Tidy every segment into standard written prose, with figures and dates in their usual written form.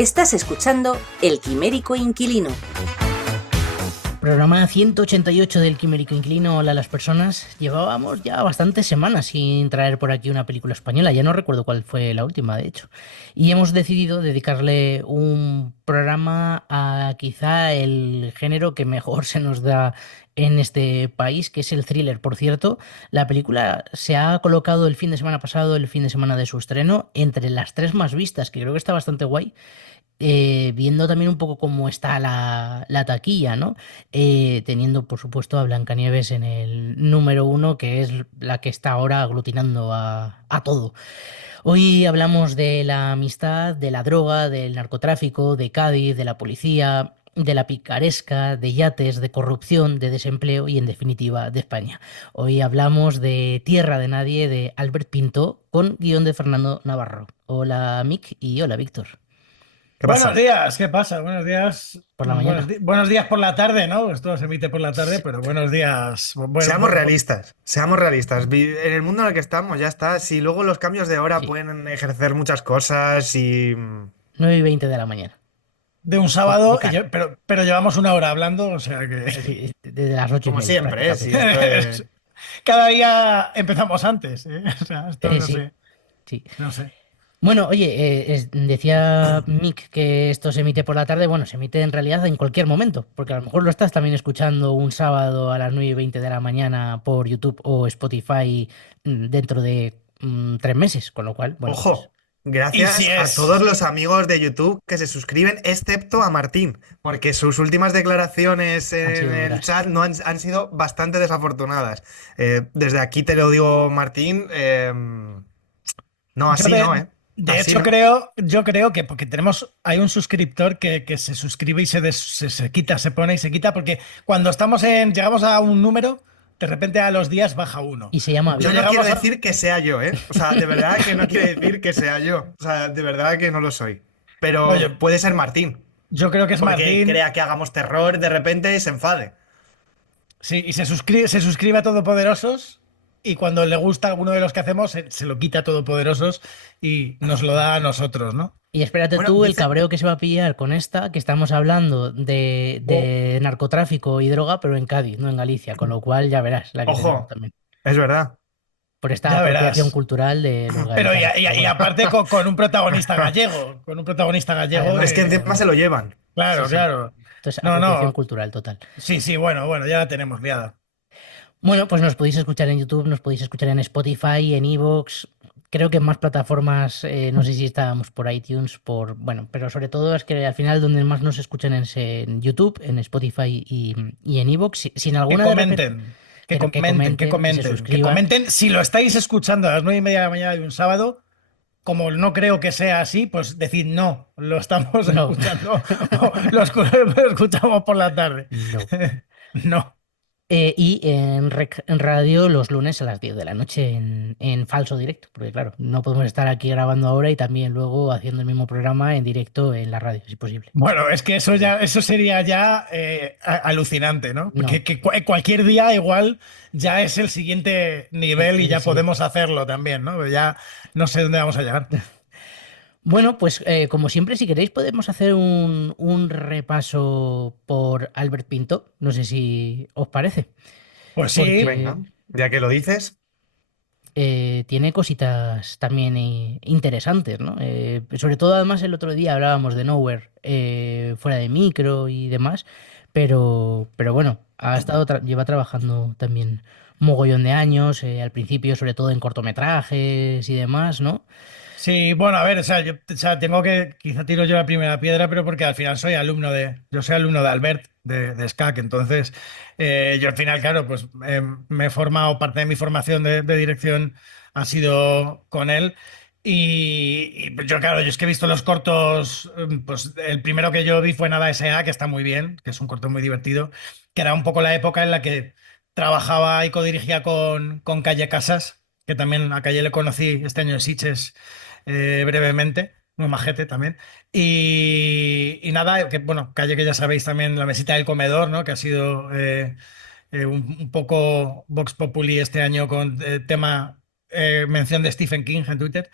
Estás escuchando El Quimérico Inquilino. Programa 188 del Quimérico Inquilino. Hola a las personas. Llevábamos ya bastantes semanas sin traer por aquí una película española. Ya no recuerdo cuál fue la última, de hecho. Y hemos decidido dedicarle un programa a quizá el género que mejor se nos da en este país, que es el thriller. Por cierto, la película se ha colocado el fin de semana pasado, el fin de semana de su estreno, entre las tres más vistas, que creo que está bastante guay, viendo también un poco cómo está la taquilla, ¿no? Teniendo, por supuesto, a Blancanieves en el número uno, que es la que está ahora aglutinando a todo. Hoy hablamos de la amistad, de la droga, del narcotráfico, de Cádiz, de la policía, de la picaresca, de yates, de corrupción, de desempleo y, en definitiva, de España. Hoy hablamos de Tierra de Nadie, de Albert Pinto, con guión de Fernando Navarro. Hola, Mick, y hola, Víctor. ¿Qué Buenos pasa? días, ¿qué pasa? Buenos días. Por la mañana. Buenos días por la tarde, ¿no? Esto se emite por la tarde, pero buenos días. Seamos realistas, seamos realistas. En el mundo en el que estamos, ya está. Si luego los cambios de hora Sí, pueden ejercer muchas cosas y... 9:20 de la mañana. De un De sábado, cara. pero llevamos una hora hablando, o sea que Sí, desde las ocho y Como media, siempre, ¿eh? Sí, prácticamente. esto es... cada día empezamos antes, ¿eh? O sea, esto no Sí, sé, sí. no sé. Bueno, oye, decía Mick que esto se emite por la tarde. Bueno, se emite en realidad en cualquier momento, porque a lo mejor lo estás también escuchando un sábado a las 9:20 de la mañana por YouTube o Spotify dentro de 3 meses, con lo cual, bueno, pues Ojo, Y si gracias a todos es, los amigos de YouTube que se suscriben, excepto a Martín, porque sus últimas declaraciones han en sido el duras. chat no han sido bastante desafortunadas. Desde aquí te lo digo, Martín, no, yo así no, de, ¿eh? de Así hecho no. yo creo que porque hay un suscriptor que se suscribe y se quita, se pone y se quita, porque cuando llegamos a un número, de repente a los días baja uno. Y se llama Yo No no Víctor. quiero llegamos a, decir que sea yo, ¿eh? O sea, de verdad que no quiere decir que sea yo. O sea, de verdad que no lo soy. Pero Oye, puede ser Martín. yo creo que es Porque Martín, crea que hagamos terror de repente y se enfade. sí, y se suscribe a Todopoderosos y cuando le gusta alguno de los que hacemos, se lo quita a Todopoderosos y nos lo da a nosotros, ¿no? Y espérate Bueno, tú el dice. cabreo que se va a pillar con esta, que estamos hablando O- de narcotráfico y droga, pero en Cádiz, no en Galicia, con lo cual ya verás la que tenemos Ojo, también. es verdad. Por esta ya apropiación verás. cultural de los Pero y, gaditanos. Pero y bueno, aparte con un protagonista gallego, Es que encima se lo llevan. sí, claro, sí. claro. Esto es No, apropiación no, cultural total. sí, sí, bueno, ya la tenemos liada. Bueno, pues nos podéis escuchar en YouTube, nos podéis escuchar en Spotify, en Evox. Creo que en más plataformas, no sé si estábamos por iTunes, bueno, pero sobre todo es que al final donde más nos escuchan es en YouTube, en Spotify y en Evox. Si en Que alguna de repente, comenten, que pero que comenten, que comenten, que se comenten, que suscriban. comenten. Si lo estáis escuchando a las 9:30 de la mañana de un sábado, como no creo que sea así, pues decid no, lo estamos No, escuchando, o lo escuchamos por la tarde. no. No. Y en Rec Radio los lunes a las 10 de la noche en falso directo, porque claro, no podemos estar aquí grabando ahora y también luego haciendo el mismo programa en directo en la radio, si posible. Bueno, es que eso sería ya alucinante, ¿no? No, Porque cualquier día igual ya es el siguiente nivel y el ya siguiente. podemos hacerlo también, ¿no? Pero ya no sé dónde vamos a llegar. Bueno, pues como siempre, si queréis, podemos hacer un repaso por Albert Pinto. No sé si os parece, Pues sí, porque Venga, ya que lo dices. tiene cositas también interesantes, ¿no? Sobre todo, además, el otro día hablábamos de Nowhere fuera de micro y demás, pero bueno, lleva trabajando también mogollón de años, al principio, sobre todo en cortometrajes y demás, ¿no? sí, bueno, a ver, o sea, tengo quizá tiro yo la primera piedra, pero porque al final yo soy alumno de Albert, de SCAC, entonces yo al final, claro, pues me he formado, parte de mi formación de dirección ha sido con él. Y pues yo es que he visto los cortos, pues el primero que yo vi fue Nada S.A., que está muy bien, que es un corto muy divertido, que era un poco la época en la que trabajaba y codirigía con Calle Casas, que también a Calle le conocí este año en Sitges brevemente, muy majete también. Y nada, que bueno, Calle, que ya sabéis también, la mesita del comedor, ¿no? Que ha sido un poco Vox Populi este año con tema mención de Stephen King en Twitter.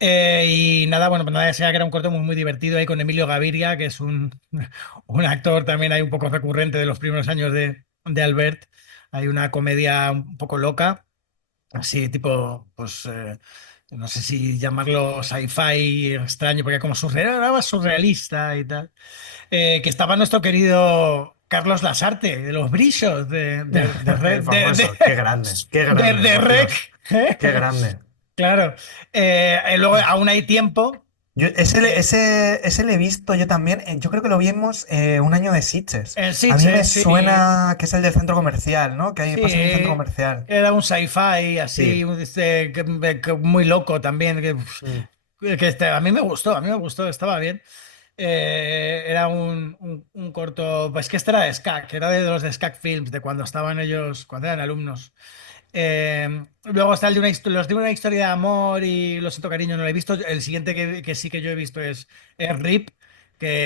Y nada, bueno, pues nada, decía que era un corto muy, muy divertido ahí con Emilio Gaviria, que es un actor también ahí un poco recurrente de los primeros años de Albert. Hay una comedia un poco loca, así tipo, pues no sé si llamarlo sci-fi extraño, porque como surreal, era más surrealista y tal. Que estaba nuestro querido Carlos Lasarte, de los brillos, El famoso, qué grande, de por Rec. Dios, ¿Eh? qué grande. Claro. Luego aún hay tiempo. eh, Ese le he visto yo también. Yo creo que lo vimos un año de Sitges. en A mí me Sitges, sí. suena que es el del centro comercial, ¿no? Que ahí Sí, pasa en un centro comercial. era un sci-fi así, Sí. muy loco también. Mm. A mí me gustó, a mí me gustó, estaba bien. Era un corto, pues que este era de SCAC, era de los de SCAC Films, de cuando estaban ellos, cuando eran alumnos. Luego está el de los de una historia de amor y Lo siento cariño, no lo he visto. El siguiente que sí que yo he visto es RIP,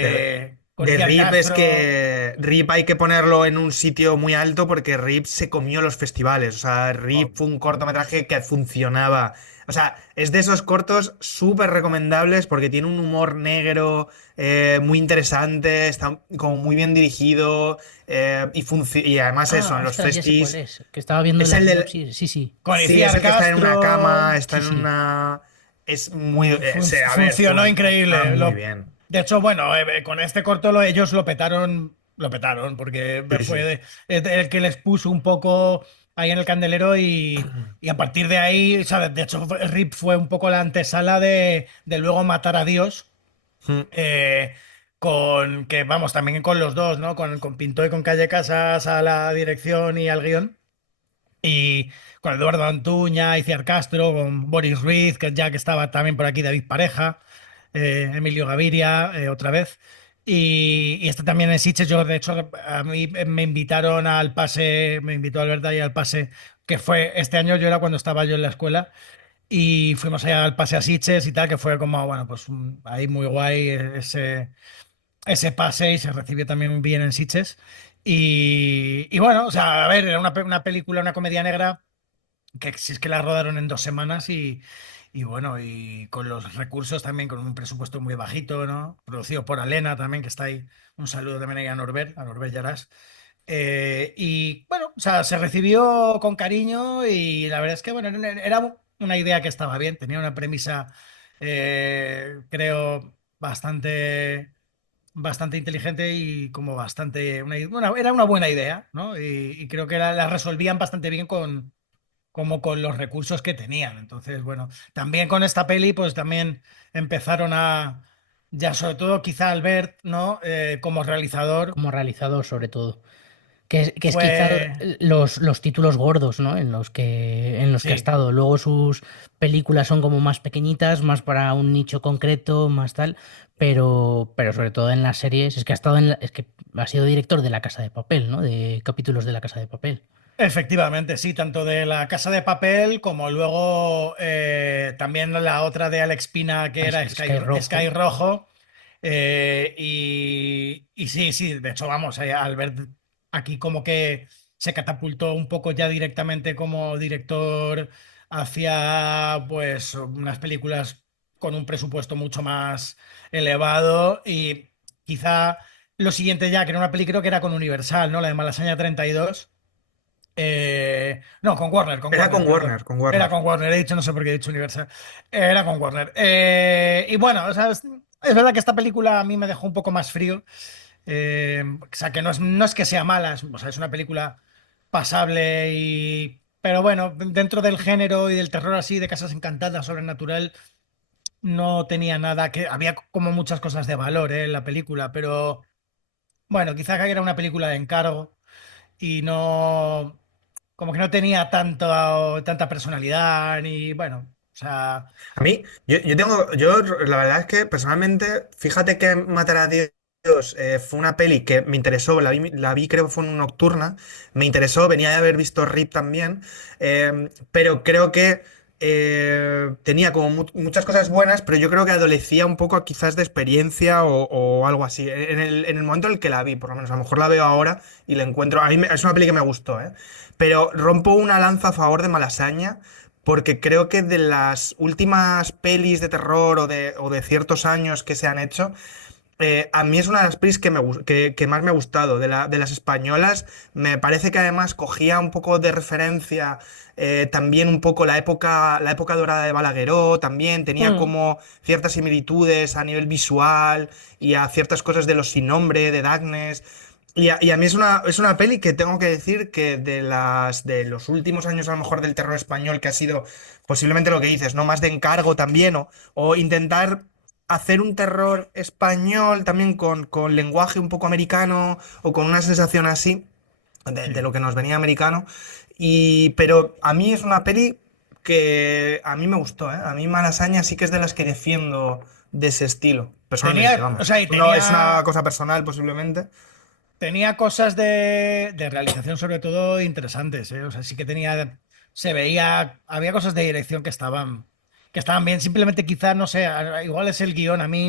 De, que con de Iciar Rip es Castro. que Rip hay que ponerlo en un sitio muy alto porque Rip se comió los festivales. O sea, Rip fue un cortometraje que funcionaba. O sea, es de esos cortos súper recomendables porque tiene un humor negro muy interesante, está como muy bien dirigido y además eso, Ah, en los ostras, ya sé cuál festis. es. Que estaba viendo Es la el del, sinopsis. Sí, sí. Con sí, es Iciar el que está en una cama, Castro. está Sí, en sí. una... Es muy... a ver, Funcionó está increíble. muy bien. De hecho, bueno, con este corto ellos lo petaron, porque Sí, fue sí. el que les puso un poco ahí en el candelero y a partir de ahí, o sea, de hecho, RIP fue un poco la antesala de luego Matar a Dios, Mm. eh, con que vamos, también con los dos, ¿no? Con Pinto y con Calle Casas a la dirección y al guión. Y con Eduardo Antuña, Iciar Castro, con Boris Ruiz, que ya que estaba también por aquí David Pareja, Emilio Gaviria, otra vez. Y este también en Sitges, yo de hecho a mí me invitaron al pase, me invitó Alberta y al pase, que fue este año, yo era cuando estaba yo en la escuela, y fuimos allá al pase a Sitges y tal, que fue como, bueno, pues ahí muy guay ese pase y se recibió también bien en Sitges. Y bueno, o sea, a ver, era una película, una comedia negra que si es que la rodaron en 2 semanas y bueno, y con los recursos también, con un presupuesto muy bajito, ¿no? Producido por Alena también, que está ahí. Un saludo también ahí a Norbert Yaras. Y bueno, o sea, se recibió con cariño y la verdad es que, bueno, era una idea que estaba bien, tenía una premisa, creo, bastante inteligente y como bastante, era una buena idea, ¿no? Y creo que la resolvían bastante bien como con los recursos que tenían. Entonces, bueno, también con esta peli, pues también empezaron ya sobre todo quizá Albert, ¿no? Como realizador, Como realizador, sobre todo. Que es quizá fue, los títulos gordos, ¿no? En los que ha sí, estado. Luego sus películas son como más pequeñitas, más para un nicho concreto, más tal. Pero sobre todo en las series, es que ha estado es que ha sido director de La Casa de Papel, ¿no? De capítulos de La Casa de Papel. efectivamente, sí, tanto de La Casa de Papel como luego también la otra de Alex Pina, que era Sky Sky Rojo. Rojo. Y sí, sí, de hecho, vamos, Albert aquí como que se catapultó un poco ya directamente como director hacia pues unas películas con un presupuesto mucho más elevado y quizá lo siguiente ya, que era una peli creo que era con Universal, ¿no? La de Malasaña 32. No, con Era Warner, con perdón. Warner, con Era Warner. con Warner, he dicho, no sé por qué he dicho Universal. Era con Warner. Y bueno, o sea, es verdad que esta película a mí me dejó un poco más frío. O sea, que no es que sea mala, o sea, es una película pasable Pero bueno, dentro del género y del terror así, de casas encantadas, sobrenatural, no tenía nada que... Había como muchas cosas de valor, en la película, pero bueno, quizá que era una película de encargo y no, como que no tenía tanta personalidad, ni bueno, o sea, A mí, la verdad es que personalmente, fíjate que Matar a Dios fue una peli que me interesó, la vi creo que fue en una nocturna, me interesó, venía de haber visto Rip también, pero creo que tenía como muchas cosas buenas, pero yo creo que adolecía un poco quizás de experiencia o algo así. En el momento en el que la vi, por lo menos, a lo mejor la veo ahora y la encuentro, es una peli que me gustó, ¿eh? Pero rompo una lanza a favor de Malasaña porque creo que de las últimas pelis de terror o de ciertos años que se han hecho, a mí es una de las pelis que más me ha gustado. De las españolas, me parece que además cogía un poco de referencia, también un poco la época dorada de Balagueró, también tenía Mm. como ciertas similitudes a nivel visual y a ciertas cosas de Los Sin Nombre, de Darkness. Y a mí es una peli que tengo que decir que de los últimos años, a lo mejor, del terror español, que ha sido posiblemente lo que dices, ¿no? Más de encargo también, o intentar hacer un terror español también con lenguaje un poco americano o con una sensación así de Sí. lo que nos venía americano. Pero a mí es una peli que a mí me gustó, ¿eh? A mí Malasaña sí que es de las que defiendo de ese estilo, personalmente, Tenía, o vamos. sea, y No, es una tenía, cosa personal posiblemente. tenía cosas de realización sobre todo interesantes, ¿eh? O sea, sí que tenía, se veía, había cosas de dirección que estaban bien. Simplemente quizás, no sé, igual es el guión. A mí,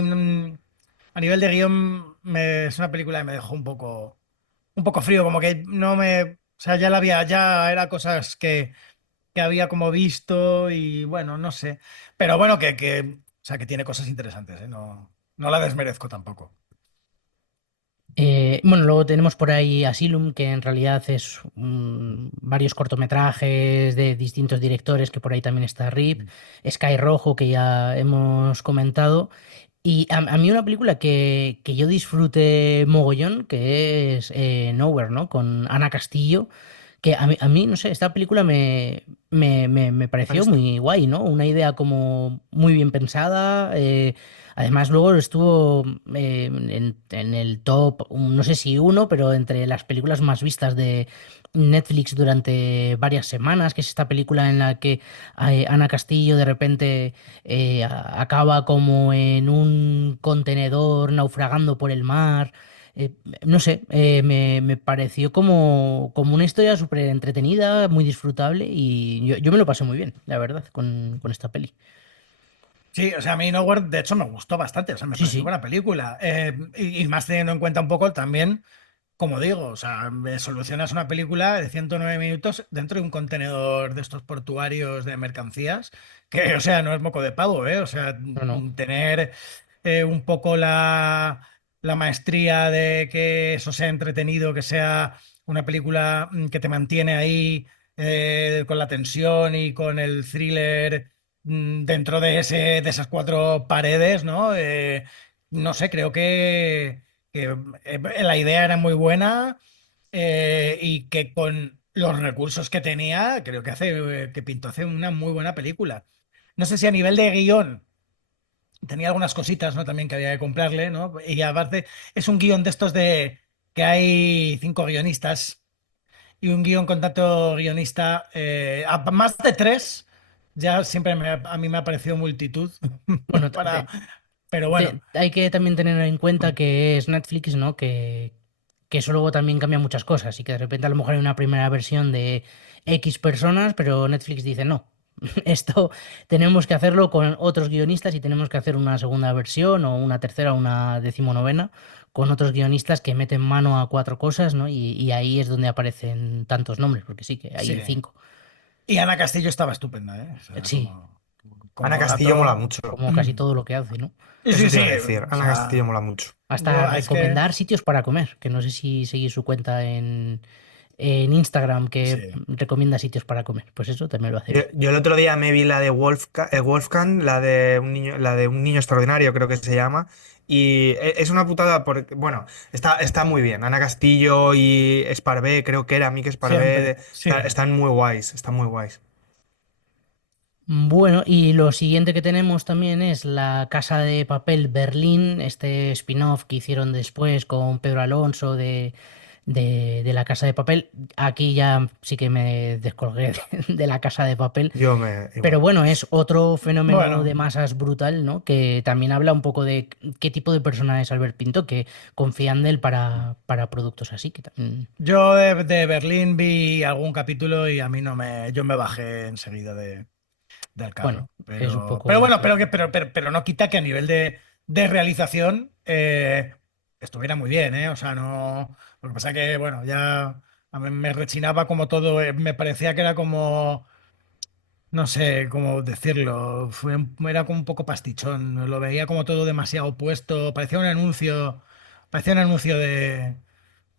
a nivel de guión, es una película que me dejó un poco frío, como que no me, o sea, ya era cosas que había como visto y bueno, no sé. Pero bueno, o sea, que tiene cosas interesantes, ¿eh? No, no la desmerezco tampoco. Bueno, luego tenemos por ahí Asylum, que en realidad es varios cortometrajes de distintos directores, que por ahí también está Rip, Sky Rojo, que ya hemos comentado, y a mí una película que yo disfruté mogollón, que es Nowhere, ¿no? Con Ana Castillo, que a mí, no sé, esta película me ¿La has pareció visto? muy guay, ¿no? Una idea como muy bien pensada. Además, luego estuvo en el top, no sé si uno, pero entre las películas más vistas de Netflix durante varias semanas, que es esta película en la que Ana Castillo de repente acaba como en un contenedor naufragando por el mar. Eh, no sé, me pareció como una historia súper entretenida, muy disfrutable y yo me lo pasé muy bien, la verdad, con esta peli. Sí, o sea, a mí Nowhere, de hecho, me gustó bastante, o sea, me Sí, pareció sí. buena película. Y más teniendo en cuenta un poco también, como digo, o sea, solucionas una película de 109 minutos dentro de un contenedor de estos portuarios de mercancías, que, o sea, no es moco de pavo, ¿eh? O sea, No, no. tener un poco la maestría de que eso sea entretenido, que sea una película que te mantiene ahí con la tensión y con el thriller dentro de esas cuatro paredes, ¿no? No sé, creo que la idea era muy buena y que con los recursos que tenía, creo que Pinto hace una muy buena película. No sé si a nivel de guión tenía algunas cositas, ¿no? También que había que comprarle, ¿no? Y aparte, es un guión de estos de que hay 5 guionistas y un guión con tanto guionista, más de 3, ya siempre a mí me ha parecido multitud Bueno, para, pero bueno, hay que también tener en cuenta que es Netflix, ¿no? Que eso luego también cambia muchas cosas y que de repente a lo mejor hay una primera versión de X personas, pero Netflix dice no. Esto tenemos que hacerlo con otros guionistas y tenemos que hacer una segunda versión o una tercera o una decimonovena con otros guionistas que meten mano a cuatro cosas, ¿no? Y ahí es donde aparecen tantos nombres, porque sí, que sí. hay cinco. Y Ana Castillo estaba estupenda, ¿eh? O sea, Sí, como Ana Castillo mola relato. mucho. como casi todo lo que hace, ¿no? Sí, Eso sí, te sí. iba a decir. O Ana Castillo sea, mola mucho. Hasta es que. recomendar sitios para comer, que no sé si seguís su cuenta en Instagram que Sí. recomienda sitios para comer. Pues eso también lo hace Yo, bien. yo el otro día me vi la de Wolfgang, la de un niño extraordinario, creo que se llama. Y es una putada porque, bueno, está muy bien. Ana Castillo y Esparvé, creo que era Mike Esparvé, Siempre. Sí. están muy guays, están muy guays. Bueno, y lo siguiente que tenemos también es La Casa de Papel Berlín, este spin-off que hicieron después con Pedro Alonso de La Casa de Papel. Aquí ya sí que me descolgué de La Casa de Papel. Pero Igual. bueno, es otro fenómeno de Bueno, masas brutal, ¿no? Que también habla un poco de qué tipo de persona es Albert Pinto, que confían de él para productos así, que también... yo de Berlín vi algún capítulo y a mí no me. Yo me bajé enseguida del Bueno, carro. es un Pero poco... bueno, pero no quita que a nivel de realización estuviera muy bien, ¿eh? O sea, no. Lo que pasa que, bueno, ya a mí me rechinaba como todo, me parecía que era como. no sé cómo decirlo, era como un poco pastichón, lo veía como todo demasiado puesto, parecía un anuncio de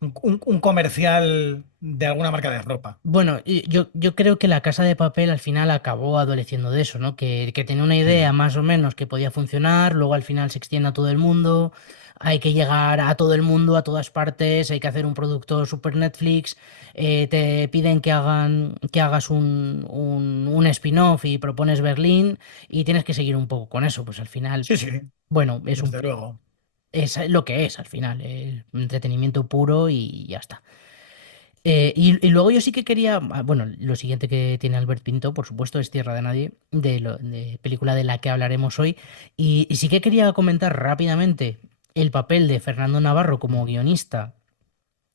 un comercial de alguna marca de ropa. Bueno, y yo creo que La Casa de Papel al final acabó adoleciendo de eso, ¿no? Que tenía una Sí, idea más o menos que podía funcionar, luego al final se extiende a todo el mundo, hay que llegar a todo el mundo, a todas partes, hay que hacer un producto super Netflix, te piden que hagas un spin-off y propones Berlín y tienes que seguir un poco con eso, pues al final, sí, sí, bueno, desde luego. es lo que es al final, entretenimiento puro y ya está. Y luego yo sí que quería, bueno, lo siguiente que tiene Albert Pinto, por supuesto, es Tierra de Nadie, de película de la que hablaremos hoy. Y sí que quería comentar rápidamente el papel de Fernando Navarro como guionista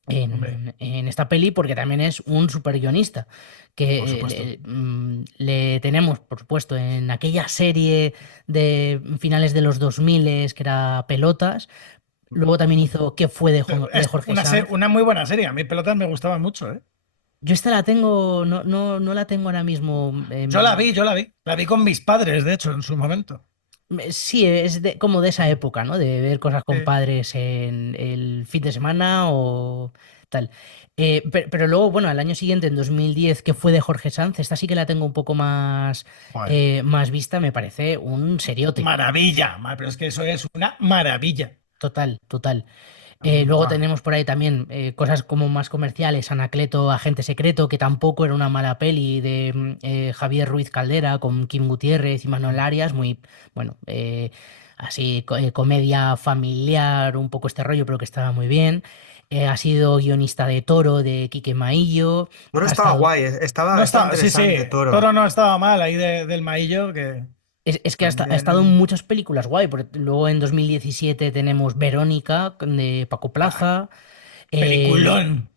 Hombre, en esta peli, porque también es un super guionista, por que supuesto. le tenemos, por supuesto, en aquella serie de finales de los 2000 que era Pelotas. Luego también hizo ¿Qué fue de Es Jorge Sanz? una muy buena serie. A mí Pelotas me gustaba mucho, ¿eh? Yo esta la tengo, no la tengo ahora mismo. Yo la vi con mis padres, de hecho, en su momento. Sí, es como de esa época, ¿no? De ver cosas con Sí. padres en el fin de semana o tal. Pero luego, bueno, al año siguiente, en 2010, que fue de Jorge Sanz, esta sí que la tengo un poco Joder, más vista, me parece un seriote. maravilla, pero es que eso es una maravilla. Total, total. Luego Buah. tenemos por ahí también cosas como más comerciales, Anacleto, Agente Secreto, que tampoco era una mala peli, de Javier Ruiz Caldera con Kim Gutiérrez y Manuel Arias, muy, bueno, así, comedia familiar, un poco este rollo, pero que estaba muy bien. Ha sido guionista de Toro, de Quique Maillo, Toro ha estaba estado... guay, No estaba está, sí, sí, interesante, Toro. Toro no estaba mal ahí del Maillo, que Es que ha estado en también. muchas películas guay, porque luego en 2017 tenemos Verónica de Paco Ah, Plaza, eh, peliculón.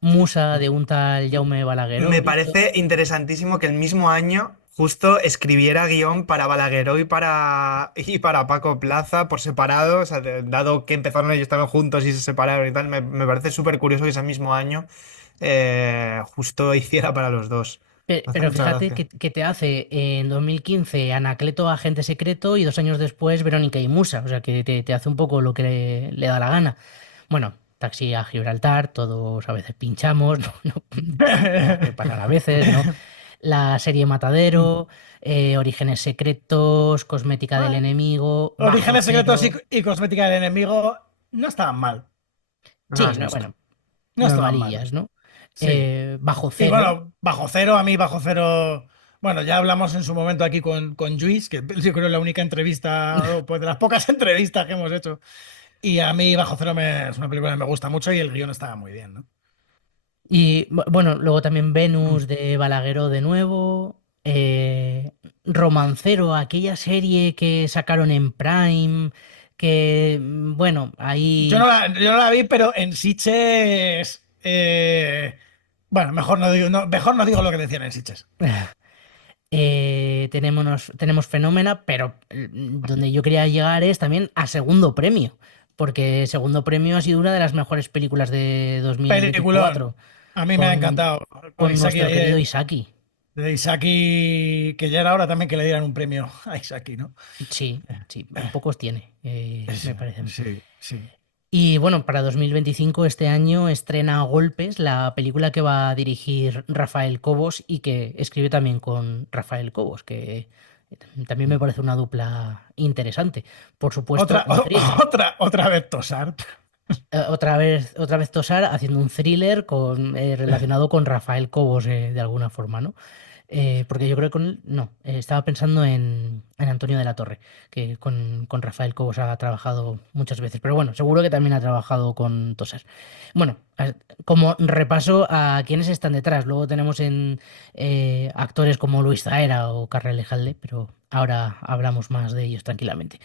Musa de un tal Jaume Me Balagueró. parece interesantísimo que el mismo año justo escribiera guión para Balagueró y para Paco Plaza por separado, o sea, dado que empezaron ellos también juntos y se separaron y tal, me parece súper curioso que ese mismo año justo hiciera para los dos. Me hace Pero mucha fíjate gracia. que te hace en 2015 Anacleto Agente Secreto y 2 años después Verónica y Musa. O sea que te hace un poco lo que le da la gana. Bueno, Taxi a Gibraltar, todos a veces pinchamos, ¿no? Hay que parar a veces, ¿no? La serie Matadero, Orígenes Secretos, Cosmética del Ah, Enemigo, Bajo Orígenes secretos Cero. y cosmética del enemigo no estaban mal. No, Sí, sí, bueno, No estaban mal. normalillas, ¿no? Sí. Bajo Y Cero. bueno, Bajo Cero, a mí Bajo Cero. Bueno, ya hablamos en su momento aquí con Luis, que yo creo la única entrevista, o pues de las pocas entrevistas que hemos hecho. Y a mí Bajo Cero es una película que me gusta mucho y el guión estaba muy bien, ¿no? Y bueno, luego también Venus de Balagueró de nuevo. Romancero, aquella serie que sacaron en Prime. Que, bueno, ahí Yo no la vi, pero en Sitges. Bueno, mejor no digo lo que decían en Sitges. tenemos Fenómena, pero donde yo quería llegar es también a segundo premio. Porque segundo premio ha sido una de las mejores películas de Peliculón. 2024. A mí me ha Con, encantado. Con con Isaki nuestro ahí querido Isaki. de Isaki, que ya era hora también que le dieran un premio a Isaki, ¿no? Sí, sí, pocos tiene, me parece a mí. Sí, sí. Y bueno, para 2025, este año, estrena Golpes, la película que va a dirigir Rafael Cobos y que escribe también con Rafael Cobos, que también me parece una dupla interesante. Por supuesto, Otra, un thriller. otra vez Tosar. Otra vez Tosar haciendo un thriller relacionado con Rafael Cobos, de alguna forma, ¿no? Porque yo creo que con él, no, estaba pensando en Antonio de la Torre, que con Rafael Cobos ha trabajado muchas veces, pero bueno, seguro que también ha trabajado con Tosar. Bueno, como repaso a quienes están detrás, luego tenemos en actores como Luis Zaera o Carra Alejalde, pero ahora hablamos más de ellos tranquilamente.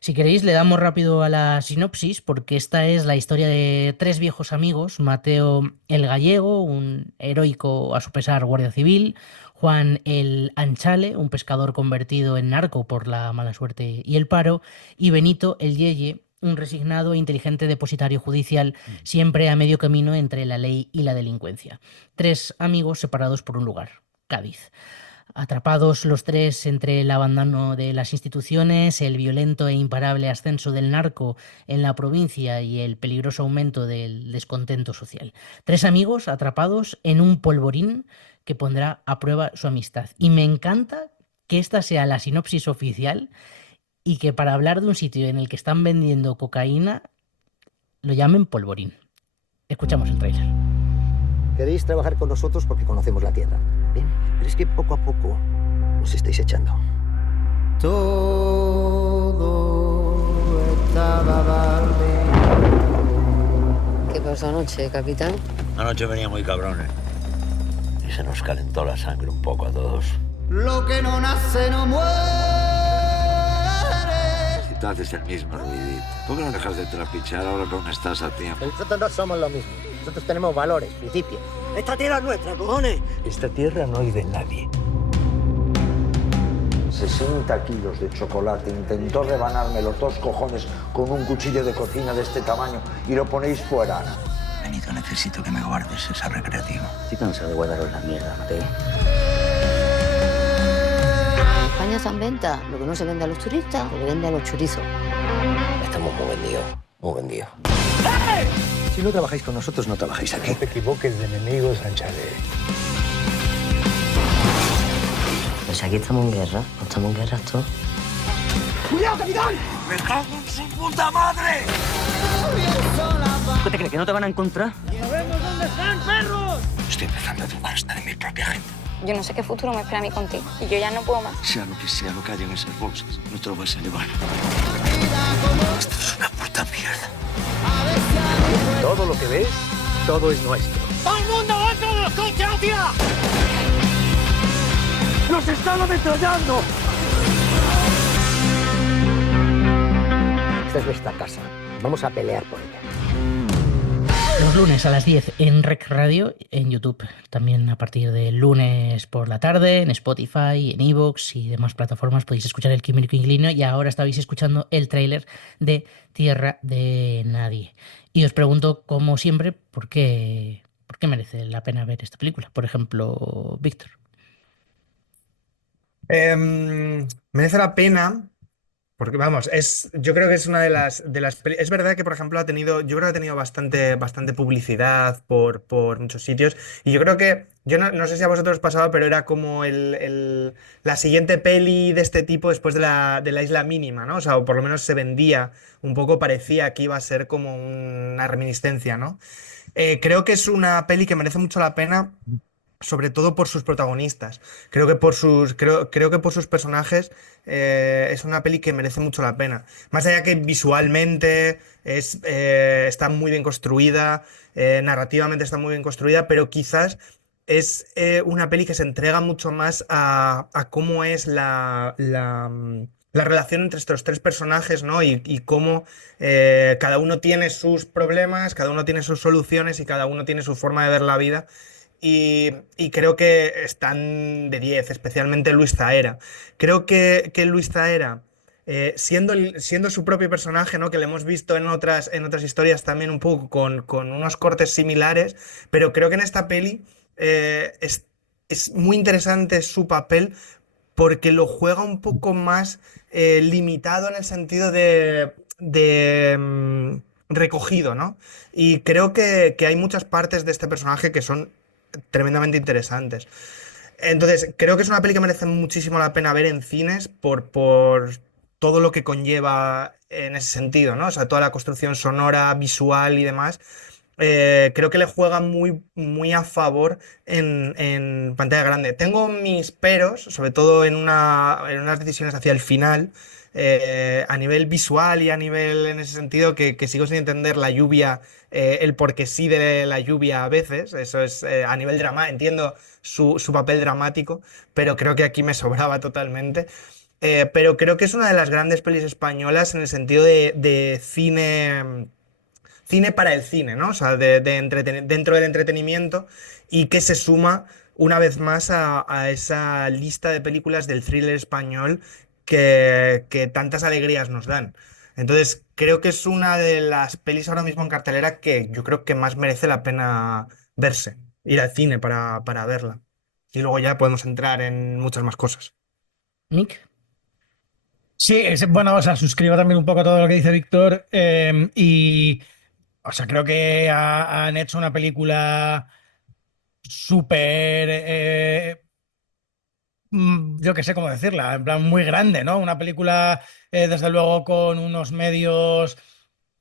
Si queréis, le damos rápido a la sinopsis, porque esta es la historia de tres viejos amigos: Mateo el Gallego, un heroico a su pesar guardia civil; Juan el Anchale, un pescador convertido en narco por la mala suerte y el paro; y Benito el Yeye, un resignado e inteligente depositario judicial, siempre a medio camino entre la ley y la delincuencia. Tres amigos separados por un lugar: Cádiz. Atrapados los tres entre el abandono de las instituciones, el violento e imparable ascenso del narco en la provincia y el peligroso aumento del descontento social. Tres amigos atrapados en un polvorín que pondrá a prueba su amistad. Y me encanta que esta sea la sinopsis oficial y que para hablar de un sitio en el que están vendiendo cocaína lo llamen polvorín. Escuchamos el tráiler. Queréis trabajar con nosotros porque conocemos la tierra. Bien, pero es que poco a poco nos estáis echando. Todo estaba barbeado. ¿Qué pasó anoche, capitán? Anoche venía muy cabrones. Y se nos calentó la sangre un poco a todos. Lo que no nace no muere. Si tú haces el mismo ruidito, ¿por qué no dejas de trapichar ahora que aún estás a tiempo? Nosotros no somos lo mismo. Nosotros tenemos valores, principios. Esta tierra es nuestra, cojones. Esta tierra no hay de nadie. 60 kilos de chocolate. Intentó rebanarme los dos cojones con un cuchillo de cocina de este tamaño y lo ponéis fuera. Benito, necesito que me guardes esa recreativa. Estoy cansado de guardaros la mierda, Mateo. En España está en venta. Lo que no se vende a los turistas, se le vende a los chorizos. Estamos muy vendidos, muy vendidos. Si no trabajáis con nosotros, no trabajáis aquí. No te equivoques de enemigo, Sancharé. Pues aquí estamos en guerra. ¿No estamos en guerra todos? ¡Cuidado, capitán! ¡Me cago en su puta madre! ¿Qué te crees, que no te van a encontrar? Estoy empezando a dudar hasta de mi propia gente. Yo no sé qué futuro me espera a mí contigo. Y yo ya no puedo más. Sea lo que haya en esas bolsas, no te lo vas a llevar. Esto es una puta mierda. Todo lo que ves, todo es nuestro. ¡Todo el mundo dentro de los coches, tía! ¡Nos están ametrallando! Esta es nuestra casa. Vamos a pelear por ella. Los lunes a las 10 en Rec Radio, en YouTube también a partir del lunes por la tarde, en Spotify, en iVoox y demás plataformas podéis escuchar el Quimérico Inquilino, y ahora estabais escuchando el tráiler de Tierra de Nadie. Y os pregunto, como siempre, ¿por qué merece la pena ver esta película? Por ejemplo, Víctor. Merece la pena. Porque vamos, yo creo que es una es verdad que, por ejemplo, yo creo que ha tenido bastante publicidad por muchos sitios. Y yo creo que, yo no sé si a vosotros os pasaba, pero era como la siguiente peli de este tipo después de la Isla Mínima, ¿no? O sea, o por lo menos se vendía un poco, parecía que iba a ser como una reminiscencia, ¿no? Creo que es una peli que merece mucho la pena, sobre todo por sus protagonistas. Creo que por sus personajes es una peli que merece mucho la pena. Más allá que visualmente está muy bien construida, narrativamente está muy bien construida, pero quizás es una peli que se entrega mucho más a cómo es la relación entre estos tres personajes, ¿no? Y cómo cada uno tiene sus problemas, cada uno tiene sus soluciones y cada uno tiene su forma de ver la vida. Y creo que están de 10, especialmente Luis Zaera. Creo que Luis Zaera, siendo su propio personaje, ¿no? Que le hemos visto en otras historias también un poco con unos cortes similares, pero creo que en esta peli es muy interesante su papel porque lo juega un poco más limitado en el sentido de recogido, ¿no? Y creo que hay muchas partes de este personaje que son tremendamente interesantes. Entonces, creo que es una peli que merece muchísimo la pena ver en cines por todo lo que conlleva en ese sentido, ¿no? O sea, toda la construcción sonora, visual y demás. Creo que le juega muy, muy a favor en pantalla grande. Tengo mis peros, sobre todo en unas decisiones hacia el final, a nivel visual y a nivel en ese sentido que sigo sin entender la lluvia, el porque sí de la lluvia a veces. Eso es a nivel drama, entiendo su papel dramático, pero creo que aquí me sobraba totalmente. Pero creo que es una de las grandes pelis españolas en el sentido de cine para el cine, ¿no? O sea, dentro del entretenimiento, y que se suma una vez más a esa lista de películas del thriller español que tantas alegrías nos dan. Entonces, creo que es una de las pelis ahora mismo en cartelera que yo creo que más merece la pena verse, ir al cine para verla. y luego ya podemos entrar en muchas más cosas. Nick. Sí, bueno, o sea, suscribo también un poco todo lo que dice Víctor y, o sea, creo que han hecho una película súper, yo qué sé cómo decirla, en plan muy grande, ¿no? Una película, desde luego, con unos medios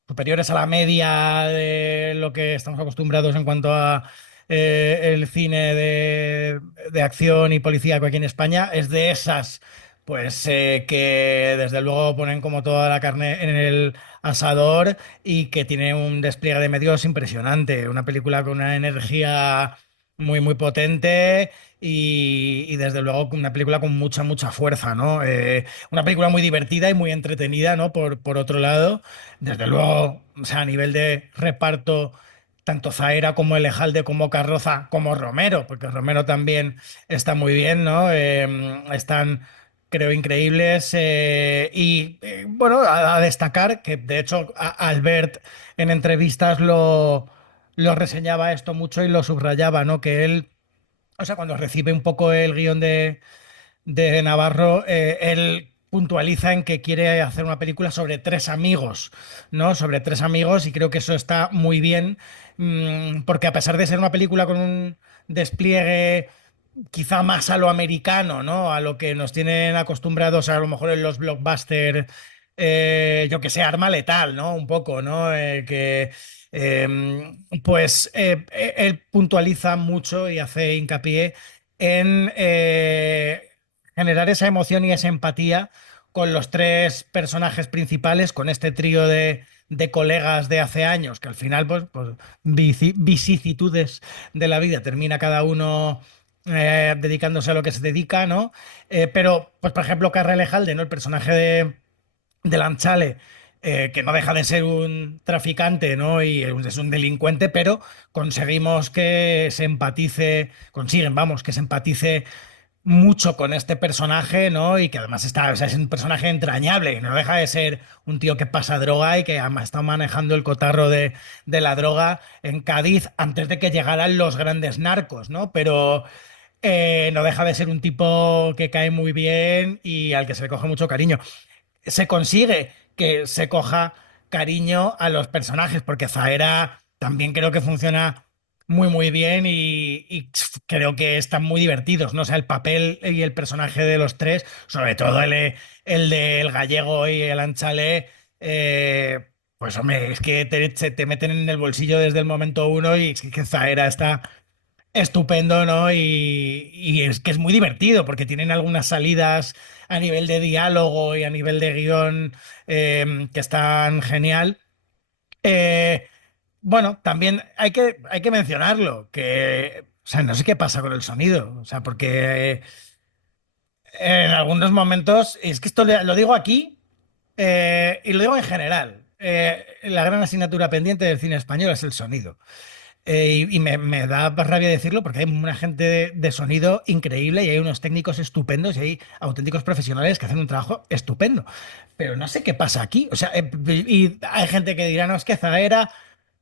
superiores a la media de lo que estamos acostumbrados en cuanto a el cine de acción y policíaco aquí en España. Es de esas, pues, que desde luego ponen como toda la carne en el asador y que tiene un despliegue de medios impresionante. Una película con una energía muy, muy potente y desde luego una película con mucha, mucha fuerza, ¿no? Una película muy divertida y muy entretenida, ¿no? Por otro lado, desde luego, o sea, a nivel de reparto, tanto Zaera como Elejalde, como Carroza, como Romero, porque Romero también está muy bien, ¿no? Están, creo, increíbles. Bueno, a destacar que, de hecho, Albert en entrevistas lo reseñaba esto mucho y lo subrayaba, ¿no? Que él, o sea, cuando recibe un poco el guión de Navarro, él puntualiza en que quiere hacer una película sobre tres amigos, ¿no? Sobre tres amigos, y creo que eso está muy bien, porque a pesar de ser una película con un despliegue quizá más a lo americano, ¿no? A lo que nos tienen acostumbrados a lo mejor en los blockbusters, yo que sé, Arma Letal, ¿no? Un poco, ¿no? Él puntualiza mucho y hace hincapié en generar esa emoción y esa empatía con los tres personajes principales, con este trío de colegas de hace años, que al final, pues vicisitudes de la vida, termina cada uno dedicándose a lo que se dedica, ¿no? Pero, pues, por ejemplo, Carra Elejalde, ¿no? El personaje de Lanchale, que no deja de ser un traficante, ¿no? Y es un delincuente, pero conseguimos que se empatice, consiguen, vamos, que se empatice mucho con este personaje, ¿no? Y que además está, o sea, es un personaje entrañable, no deja de ser un tío que pasa droga y que además está manejando el cotarro de la droga en Cádiz antes de que llegaran los grandes narcos, ¿no? Pero no deja de ser un tipo que cae muy bien y al que se le coge mucho cariño. Se consigue que se coja cariño a los personajes, porque Zaera también creo que funciona muy, muy bien y creo que están muy divertidos, ¿no? O sea, el papel y el personaje de los tres, sobre todo el del gallego y el Anchale, pues hombre, es que te meten en el bolsillo desde el momento uno y es que Zaera está estupendo, ¿no? Y es que es muy divertido porque tienen algunas salidas a nivel de diálogo y a nivel de guión, que están genial. Eh, bueno, también hay que mencionarlo, que, o sea, no sé qué pasa con el sonido, o sea, porque en algunos momentos, es que esto lo digo aquí, y lo digo en general, la gran asignatura pendiente del cine español es el sonido. Y me da rabia decirlo porque hay una gente de sonido increíble y hay unos técnicos estupendos y hay auténticos profesionales que hacen un trabajo estupendo. Pero no sé qué pasa aquí. O sea, y hay gente que dirá, no, es que Zaera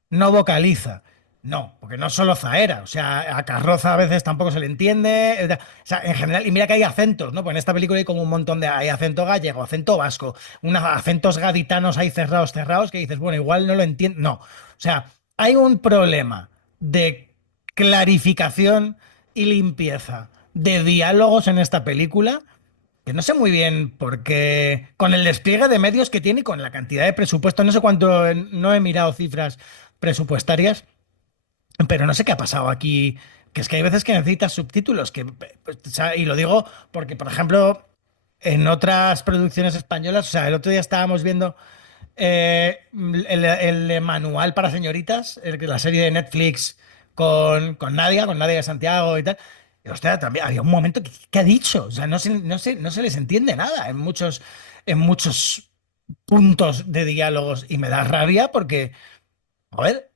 no vocaliza. No, porque no solo Zaera, o sea, a Carroza a veces tampoco se le entiende, o sea, en general, y mira que hay acentos, ¿no? Pues en esta película hay como un montón hay acento gallego, acento vasco, unos acentos gaditanos ahí cerrados, cerrados, que dices, bueno, igual no lo entiendo, no, o sea, hay un problema de clarificación y limpieza de diálogos en esta película que no sé muy bien por qué, con el despliegue de medios que tiene y con la cantidad de presupuesto, no sé cuánto, no he mirado cifras presupuestarias, pero no sé qué ha pasado aquí, que es que hay veces que necesitas subtítulos, que, pues, o sea, y lo digo porque, por ejemplo, en otras producciones españolas, o sea, el otro día estábamos viendo el manual para señoritas, la serie de Netflix con Nadia de Santiago y tal. Y, hostia, también había un momento que ha dicho, o sea, no se les entiende nada en muchos puntos de diálogos y me da rabia porque, joder,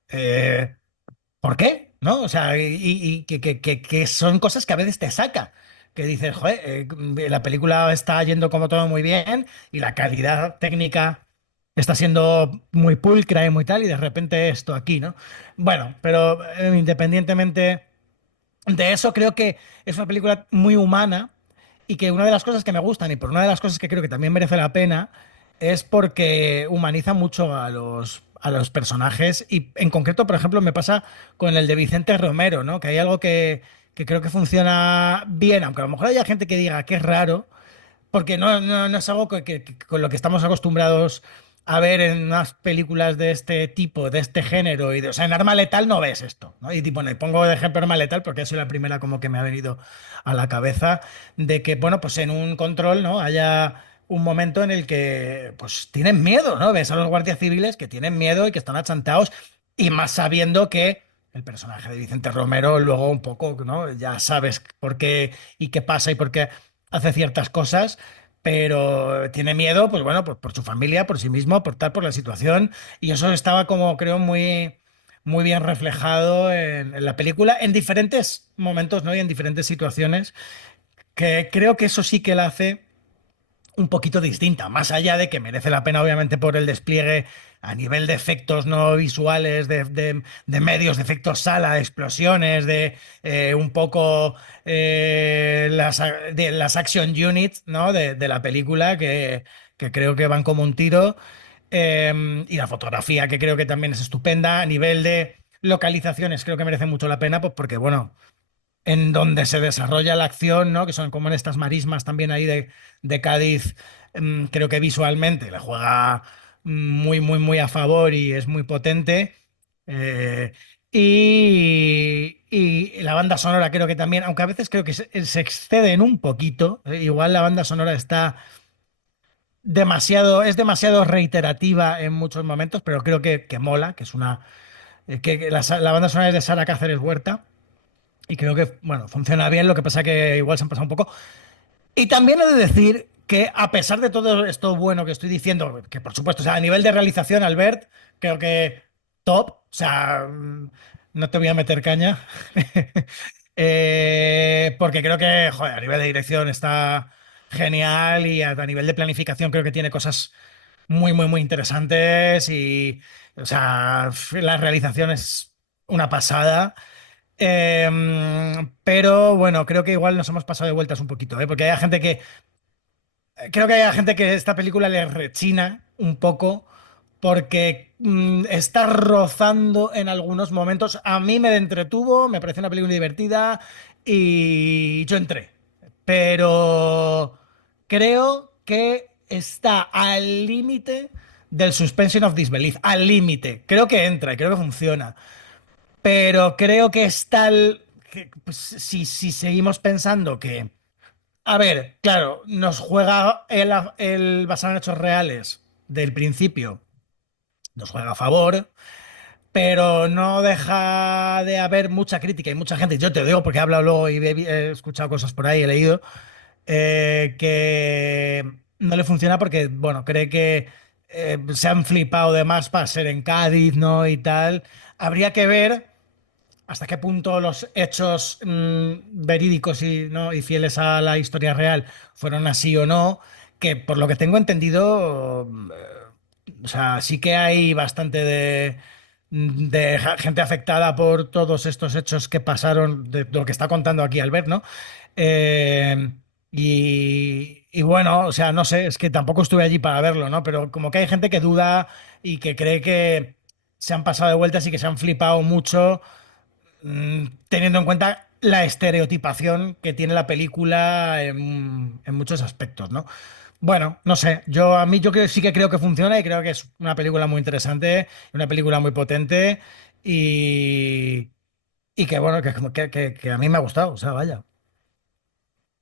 ¿por qué? ¿No? O sea, y que son cosas que a veces te saca. Que dices, joder, la película está yendo como todo muy bien y la calidad técnica está siendo muy pulcra y muy tal, y de repente esto aquí, ¿no? Bueno, pero independientemente de eso creo que es una película muy humana y que una de las cosas que me gustan y por una de las cosas que creo que también merece la pena es porque humaniza mucho a los personajes y en concreto, por ejemplo, me pasa con el de Vicente Romero, ¿no? Que hay algo que creo que funciona bien, aunque a lo mejor haya gente que diga que es raro, porque no es algo que con lo que estamos acostumbrados a ver en unas películas de este tipo, de este género, o sea, en Arma Letal no ves esto, ¿no? Y tipo, y pongo de ejemplo Arma Letal porque ha sido la primera como que me ha venido a la cabeza de que, bueno, pues en un control, ¿no? Haya un momento en el que, pues, tienen miedo, ¿no? Ves a los guardias civiles que tienen miedo y que están achantados, y más sabiendo que el personaje de Vicente Romero luego un poco, ¿no? Ya sabes por qué y qué pasa y por qué hace ciertas cosas, pero tiene miedo, pues bueno, por su familia, por sí mismo, por tal, por la situación, y eso estaba como, creo, muy bien reflejado en la película, en diferentes momentos, ¿no? Y en diferentes situaciones, que creo que eso sí que la hace un poquito distinta, más allá de que merece la pena, obviamente, por el despliegue a nivel de efectos no visuales, de medios, de efectos sala, de explosiones, de un poco de las action units, ¿no? De la película, que creo que van como un tiro. Y la fotografía, que creo que también es estupenda. A nivel de localizaciones, creo que merece mucho la pena, pues porque, bueno, en donde se desarrolla la acción, ¿no? Que son como en estas marismas también ahí de Cádiz, creo que visualmente le juega muy a favor y es muy potente. Eh, y la banda sonora creo que también, aunque a veces creo que se exceden un poquito, igual la banda sonora está es demasiado reiterativa en muchos momentos, pero creo que mola, que es una, que la banda sonora es de Sara Cáceres Huerta. Y creo que, bueno, funciona bien, lo que pasa que igual se han pasado un poco. Y también he de decir que a pesar de todo esto bueno que estoy diciendo, que por supuesto, o sea, a nivel de realización, Albert, creo que top, o sea, no te voy a meter caña, porque creo que, joder, a nivel de dirección está genial y a nivel de planificación creo que tiene cosas muy interesantes y, o sea, la realización es una pasada. Pero bueno, creo que igual nos hemos pasado de vueltas un poquito, ¿eh? Porque hay gente que. Creo que hay gente que esta película le rechina un poco porque está rozando en algunos momentos. A mí me entretuvo, me pareció una película divertida y yo entré. Pero creo que está al límite del suspension of disbelief. Al límite. Creo que entra y creo que funciona. Pero creo que es tal que pues, si seguimos pensando que, a ver, claro, nos juega el basado en hechos reales del principio, nos juega a favor, pero no deja de haber mucha crítica y mucha gente, yo te lo digo porque he hablado luego y he escuchado cosas por ahí, he leído, que no le funciona porque, bueno, cree que se han flipado de más para ser en Cádiz, ¿no? Y tal. Habría que ver hasta qué punto los hechos verídicos ¿no? y fieles a la historia real fueron así o no, que por lo que tengo entendido, o sea, sí que hay bastante de gente afectada por todos estos hechos que pasaron, de lo que está contando aquí Albert, ¿no? Eh, y bueno, o sea, no sé, es que tampoco estuve allí para verlo, ¿no? Pero como que hay gente que duda y que cree que se han pasado de vueltas y que se han flipado mucho teniendo en cuenta la estereotipación que tiene la película en muchos aspectos, ¿no? Bueno, no sé, sí que creo que funciona y creo que es una película muy interesante, una película muy potente y, y que bueno, que a mí me ha gustado, o sea, vaya.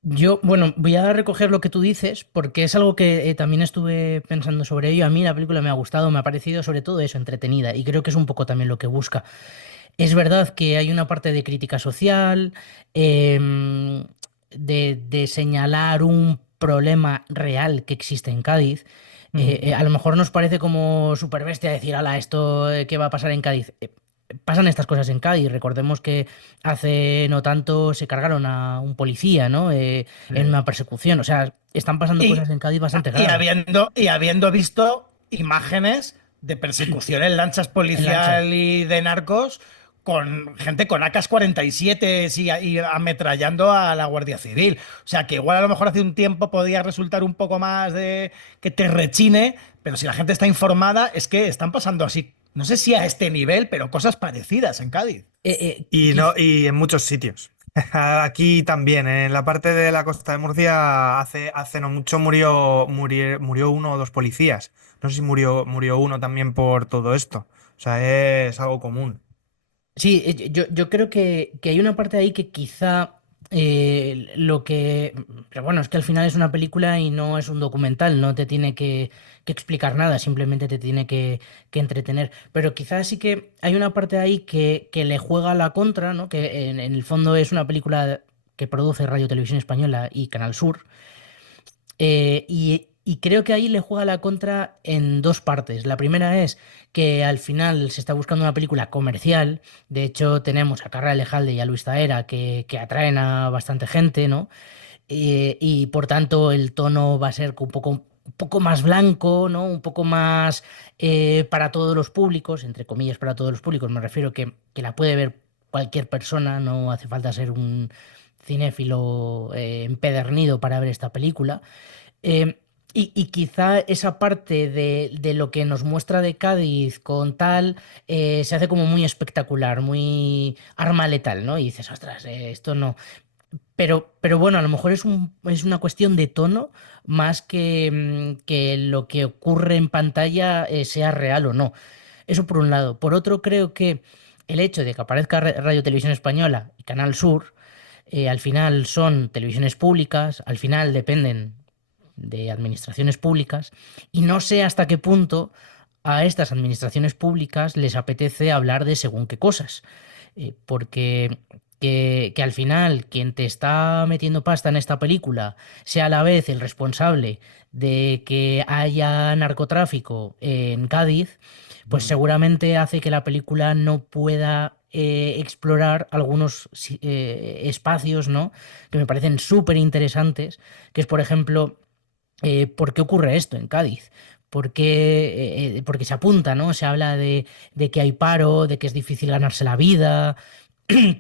Yo, bueno, voy a recoger lo que tú dices porque es algo que también estuve pensando sobre ello. A mí la película me ha gustado, me ha parecido sobre todo eso, entretenida y creo que es un poco también lo que busca. Es verdad que hay una parte de crítica social, de señalar un problema real que existe en Cádiz. A lo mejor nos parece como súper bestia decir, ala, esto, ¿qué va a pasar en Cádiz? Pasan estas cosas en Cádiz. Recordemos que hace no tanto se cargaron a un policía, ¿no? En una persecución. O sea, están pasando cosas Y, en Cádiz bastante y graves. habiendo visto imágenes de persecución en lanchas En lancha. policial y de narcos con gente con AK-47 y ametrallando a la Guardia Civil. O sea, que igual a lo mejor hace un tiempo podía resultar un poco más de que te rechine, pero si la gente está informada, es que están pasando así, no sé si a este nivel, pero cosas parecidas en Cádiz. Y, no, y en muchos sitios. Aquí también, en la parte de la costa de Murcia, hace no mucho murió uno o dos policías. No sé si murió uno también por todo esto. O sea, es algo común. Sí, yo creo que hay una parte ahí que quizá lo que... Pero bueno, es que al final es una película y no es un documental, no te tiene que explicar nada, simplemente te tiene que entretener. Pero quizás sí que hay una parte ahí que le juega a la contra, ¿no? Que en el fondo es una película que produce Radio Televisión Española y Canal Sur. Y creo que ahí le juega la contra en dos partes. La primera es que al final se está buscando una película comercial. De hecho, tenemos a Carra Alejalde y a Luis Zaera que atraen a bastante gente, ¿no? Y por tanto el tono va a ser un poco más blanco, ¿no? Un poco más para todos los públicos, entre comillas, para todos los públicos. Me refiero que la puede ver cualquier persona, no hace falta ser un cinéfilo empedernido para ver esta película. Eh, y quizá esa parte de lo que nos muestra de Cádiz con tal se hace como muy espectacular, muy arma letal, ¿no? Y dices, ostras, esto no. Pero bueno, a lo mejor es una cuestión de tono más que lo que ocurre en pantalla sea real o no. Eso por un lado. Por otro, creo que el hecho de que aparezca Radio Televisión Española y Canal Sur, al final son televisiones públicas, al final dependen de administraciones públicas y no sé hasta qué punto a estas administraciones públicas les apetece hablar de según qué cosas. Porque que al final quien te está metiendo pasta en esta película sea a la vez el responsable de que haya narcotráfico en Cádiz, pues seguramente hace que la película no pueda explorar algunos espacios, ¿no? Que me parecen súper interesantes, que es, por ejemplo, ¿por qué ocurre esto en Cádiz? Porque se apunta, ¿no? Se habla de que hay paro, de que es difícil ganarse la vida,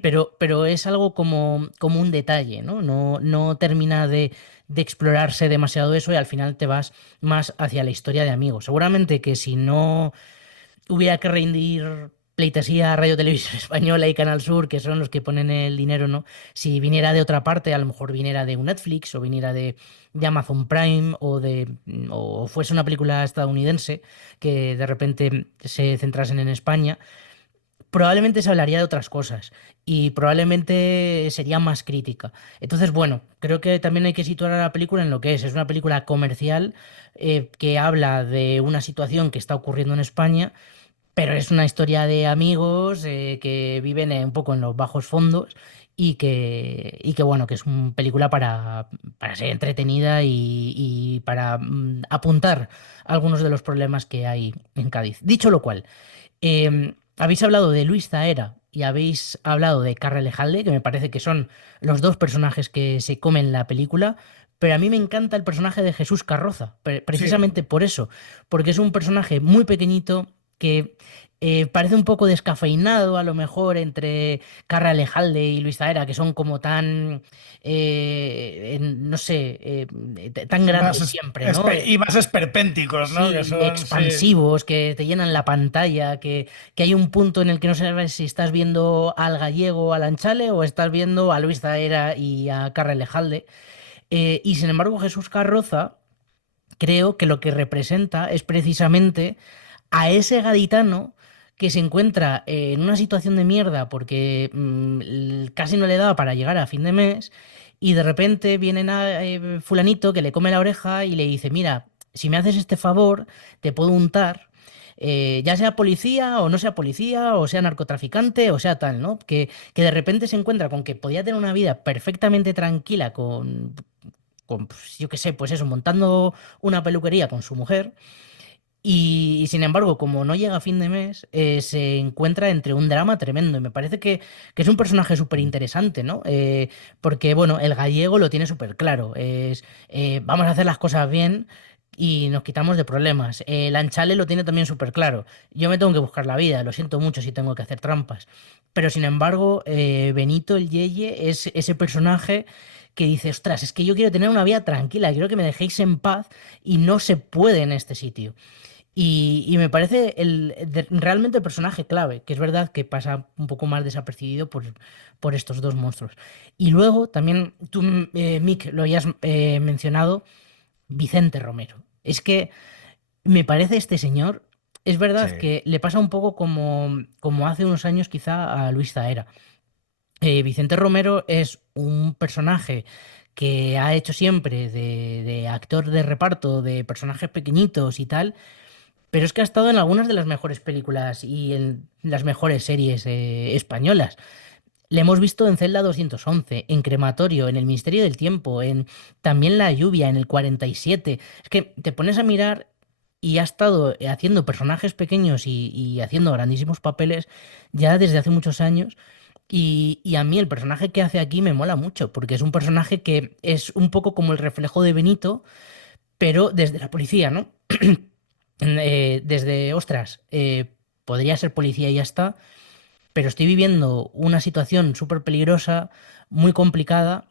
pero es algo como un detalle, ¿no? No termina de explorarse demasiado eso y al final te vas más hacia la historia de amigos. Seguramente que si no hubiera que rendir pleitesía a Radio Televisión Española y Canal Sur, que son los que ponen el dinero, ¿no? Si viniera de otra parte, a lo mejor viniera de un Netflix o viniera de Amazon Prime o fuese una película estadounidense que de repente se centrasen en España, probablemente se hablaría de otras cosas y probablemente sería más crítica. Entonces, bueno, creo que también hay que situar a la película en lo que es. Es una película comercial que habla de una situación que está ocurriendo en España, pero es una historia de amigos que viven un poco en los bajos fondos y que bueno, que es una película para ser entretenida y para apuntar algunos de los problemas que hay en Cádiz. Dicho lo cual, habéis hablado de Luis Zaera y habéis hablado de Carra Lejalde, que me parece que son los dos personajes que se comen la película, pero a mí me encanta el personaje de Jesús Carroza, precisamente por eso, porque es un personaje muy pequeñito que parece un poco descafeinado a lo mejor entre Carra Lejalde y Luis Zaera, que son como tan, no sé, tan grandes siempre, ¿no? Y más esperpénticos, ¿no? Sí, Que son, expansivos, que te llenan la pantalla, que hay un punto en el que no sabes si estás viendo al gallego, al Anchale, o estás viendo a Luis Zaera y a Carra Lejalde. Y sin embargo, Jesús Carroza creo que lo que representa es precisamente a ese gaditano que se encuentra en una situación de mierda porque casi no le daba para llegar a fin de mes y de repente viene fulanito que le come la oreja y le dice, mira, si me haces este favor, te puedo untar. Ya sea policía o no sea policía, o sea narcotraficante, o sea tal, ¿no? Que de repente se encuentra con que podía tener una vida perfectamente tranquila pues, yo qué sé, pues eso, montando una peluquería con su mujer. Y sin embargo, como no llega a fin de mes, se encuentra entre un drama tremendo. Y me parece que es un personaje súper interesante, ¿no? Porque, bueno, el gallego lo tiene súper claro. Vamos a hacer las cosas bien y nos quitamos de problemas. Lanchale lo tiene también súper claro. Yo me tengo que buscar la vida, lo siento mucho si tengo que hacer trampas. Pero sin embargo, Benito el Yeye es ese personaje que dice, ostras, es que yo quiero tener una vida tranquila, quiero que me dejéis en paz y no se puede en este sitio. Y me parece realmente el personaje clave, que es verdad que pasa un poco más desapercibido por estos dos monstruos. Y luego también tú, Mick, lo habías mencionado, Vicente Romero. Es que me parece este señor, es Sí. verdad que le pasa un poco como hace unos años quizá a Luis Zaera. Vicente Romero es un personaje que ha hecho siempre de actor de reparto, de personajes pequeñitos y tal, pero es que ha estado en algunas de las mejores películas y en las mejores series españolas. Le hemos visto en Celda 211, en Crematorio, en El Misterio del Tiempo, en también La Lluvia, en el 47. Es que te pones a mirar y ha estado haciendo personajes pequeños y haciendo grandísimos papeles ya desde hace muchos años. Y a mí el personaje que hace aquí me mola mucho, porque es un personaje que es un poco como el reflejo de Benito, pero desde la policía, ¿no? Desde, ostras, podría ser policía y ya está, pero estoy viviendo una situación súper peligrosa, muy complicada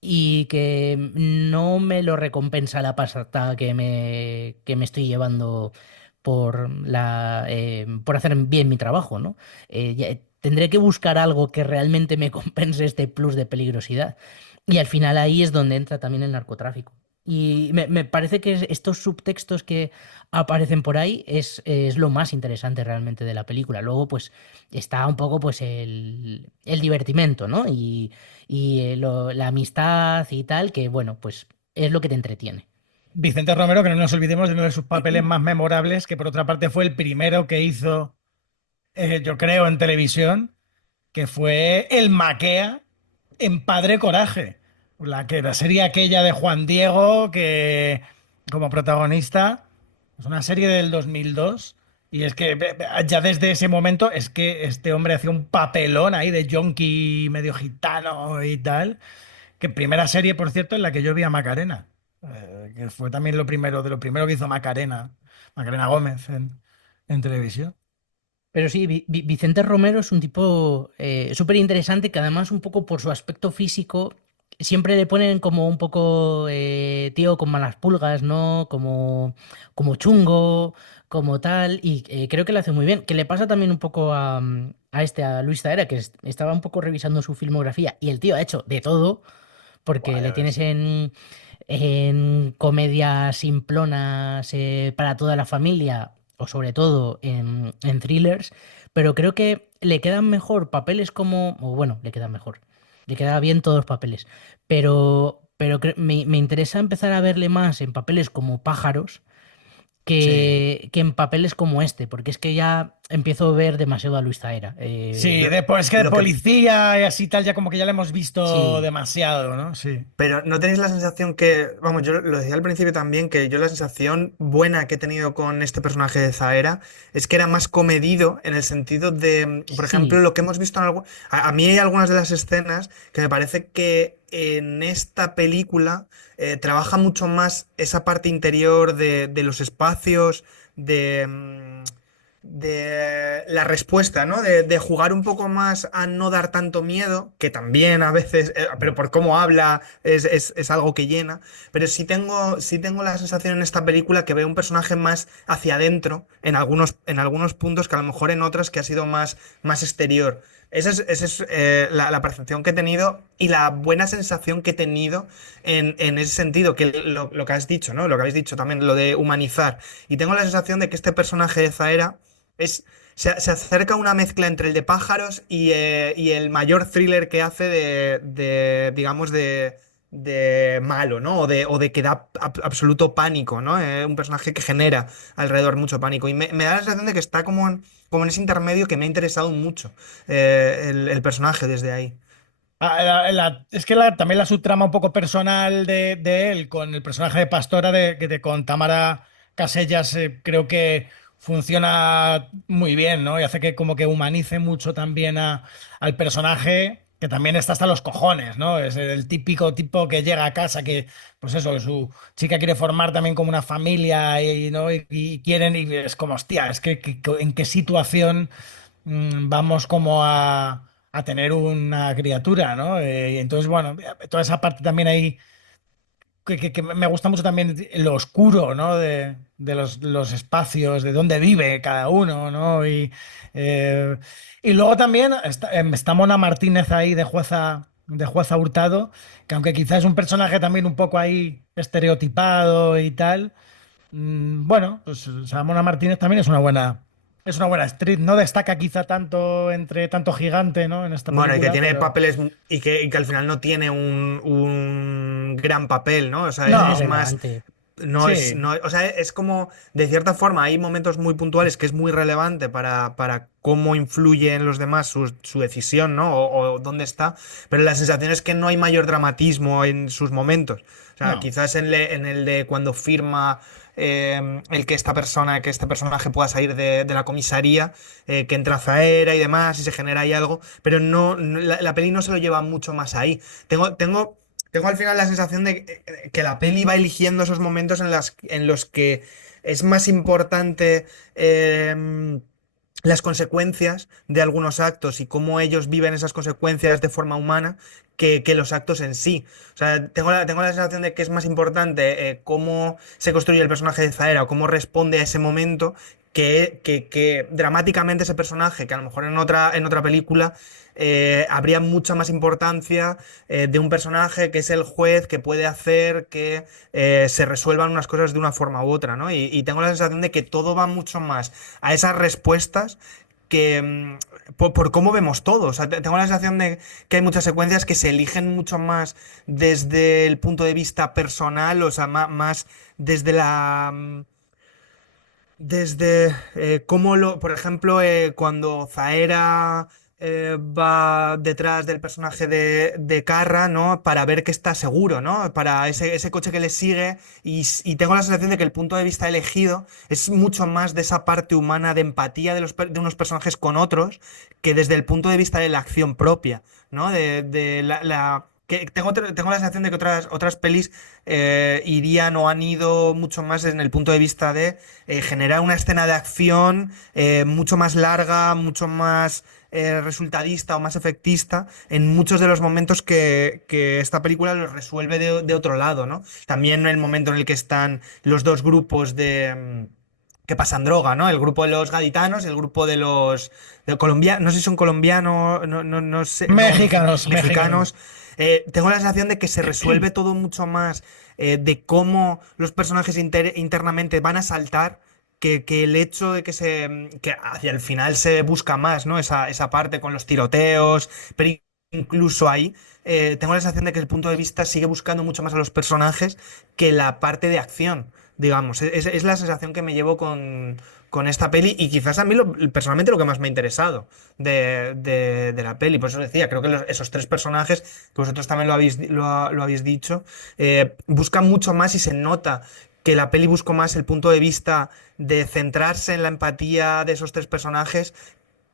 y que no me lo recompensa la pasada que me estoy llevando por hacer bien mi trabajo, ¿no? Tendré que buscar algo que realmente me compense este plus de peligrosidad. Y al final ahí es donde entra también el narcotráfico. Y me parece que estos subtextos que aparecen por ahí es lo más interesante realmente de la película. Luego, pues, está un poco pues el divertimento, ¿no? Y la amistad y tal, que bueno, pues es lo que te entretiene. Vicente Romero, que no nos olvidemos de uno de sus papeles más memorables, que por otra parte fue el primero que hizo, yo creo, en televisión, que fue el Maquea en Padre Coraje, la serie aquella de Juan Diego, que como protagonista es una serie del 2002. Y es que ya desde ese momento es que este hombre hacía un papelón ahí de yonki medio gitano y tal. Que primera serie, por cierto, en la que yo vi a Macarena, que fue también de lo primero que hizo Macarena, Macarena Gómez en televisión. Pero sí, Vicente Romero es un tipo súper interesante que además un poco por su aspecto físico siempre le ponen como un poco tío con malas pulgas, ¿no? Como chungo, como tal, y creo que lo hace muy bien. Que le pasa también un poco a Luis Zaera, que estaba un poco revisando su filmografía y el tío ha hecho de todo, porque Buah, le ya tienes ves. en comedias simplonas para toda la familia, o sobre todo en thrillers, pero creo que le quedan mejor papeles como, o bueno, le quedan mejor, le quedan bien todos los papeles, pero me interesa empezar a verle más en papeles como Pájaros Sí. que en papeles como este, porque es que ya empiezo a ver demasiado a Luis Zaera. Sí, Lo, después que de lo que policía y así tal, ya como que ya le hemos visto Sí, demasiado, ¿no? Sí. Pero ¿no tenéis la sensación que, vamos, yo lo decía al principio también, que yo la sensación buena que he tenido con este personaje de Zaera es que era más comedido en el sentido de, por ejemplo, sí, lo que hemos visto en algo, a mí hay algunas de las escenas que me parece que en esta película trabaja mucho más esa parte interior de los espacios, de... de la respuesta, ¿no? De jugar un poco más a no dar tanto miedo, que también a veces, pero por cómo habla es algo que llena, pero sí tengo la sensación en esta película que veo un personaje más hacia adentro en algunos puntos que a lo mejor en otras que ha sido más exterior. Esa es la percepción que he tenido y la buena sensación que he tenido en ese sentido, que lo que has dicho, ¿no? Lo que habéis dicho también, lo de humanizar. Y tengo la sensación de que este personaje de Zaera se acerca a una mezcla entre el de Pájaros y el mayor thriller que hace digamos, de malo, ¿no? O de que da absoluto pánico, ¿no? Un personaje que genera alrededor mucho pánico. Y me da la sensación de que está como en ese intermedio que me ha interesado mucho el personaje desde ahí. Es que también la subtrama un poco personal de él con el personaje de Pastora, con Tamara Casellas, creo que funciona muy bien, ¿no? Y hace que como que humanice mucho también al personaje que también está hasta los cojones, ¿no? Es el típico tipo que llega a casa que, pues eso, su chica quiere formar también como una familia ¿no? Y quieren, y es como, hostia, es ¿en qué situación vamos como a tener una criatura, ¿no? Y entonces, bueno, toda esa parte también ahí que me gusta mucho también lo oscuro, ¿no? De los espacios, de dónde vive cada uno, ¿no? Eh, y luego también está Mona Martínez ahí de jueza Hurtado, que aunque quizás es un personaje también un poco ahí estereotipado y tal, bueno, pues o sea, Mona Martínez también es una buena actriz. No destaca quizá tanto entre tanto gigante, ¿no? En esta Bueno, y que película, tiene pero papeles y que al final no tiene un gran papel, ¿no? O sea, No es es no, más, relevante. no es, sí, no, o sea, es como, de cierta forma, hay momentos muy puntuales que es muy relevante para cómo influye en los demás su decisión, ¿no? O dónde está, pero la sensación es que no hay mayor dramatismo en sus momentos. O sea, no. quizás en el de cuando firma el que que este personaje pueda salir de la comisaría, que entra Zaera y demás, y se genera ahí algo, pero la peli no se lo lleva mucho más ahí. Tengo al final la sensación de que la peli va eligiendo esos momentos en los que es más importante las consecuencias de algunos actos y cómo ellos viven esas consecuencias de forma humana que los actos en sí. O sea, tengo la sensación de que es más importante cómo se construye el personaje de Zaera o cómo responde a ese momento que dramáticamente ese personaje, que a lo mejor en otra película habría mucha más importancia de un personaje que es el juez que puede hacer que se resuelvan unas cosas de una forma u otra, ¿no? Y tengo la sensación de que todo va mucho más a esas respuestas que por cómo vemos todo. O sea, tengo la sensación de que hay muchas secuencias que se eligen mucho más desde el punto de vista personal, o sea, más desde desde por ejemplo, cuando Zaera va detrás del personaje de Carra, ¿no? Para ver que está seguro, ¿no? Para ese coche que le sigue. Y tengo la sensación de que el punto de vista elegido es mucho más de esa parte humana de empatía de unos personajes con otros que desde el punto de vista de la acción propia, ¿no? De que tengo la sensación de que otras pelis irían o han ido mucho más en el punto de vista de generar una escena de acción mucho más larga, mucho más resultadista o más efectista en muchos de los momentos que esta película los resuelve de otro lado, ¿no? También el momento en el que están los dos grupos que pasan droga, ¿no? El grupo de los gaditanos, el grupo de colombianos, no sé si son colombianos, no sé, no, Mexicanos, mexicanos. mexicanos. Tengo la sensación de que se resuelve todo mucho más de cómo los personajes internamente van a saltar que el hecho de que hacia el final se busca más, ¿no? Esa parte con los tiroteos, pero incluso ahí tengo la sensación de que el punto de vista sigue buscando mucho más a los personajes que la parte de acción, digamos. Es la sensación que me llevo con esta peli y quizás a mí personalmente lo que más me ha interesado de la peli. Por eso decía, creo que esos tres personajes, que vosotros también lo habéis dicho, buscan mucho más y se nota que la peli buscó más el punto de vista de centrarse en la empatía de esos tres personajes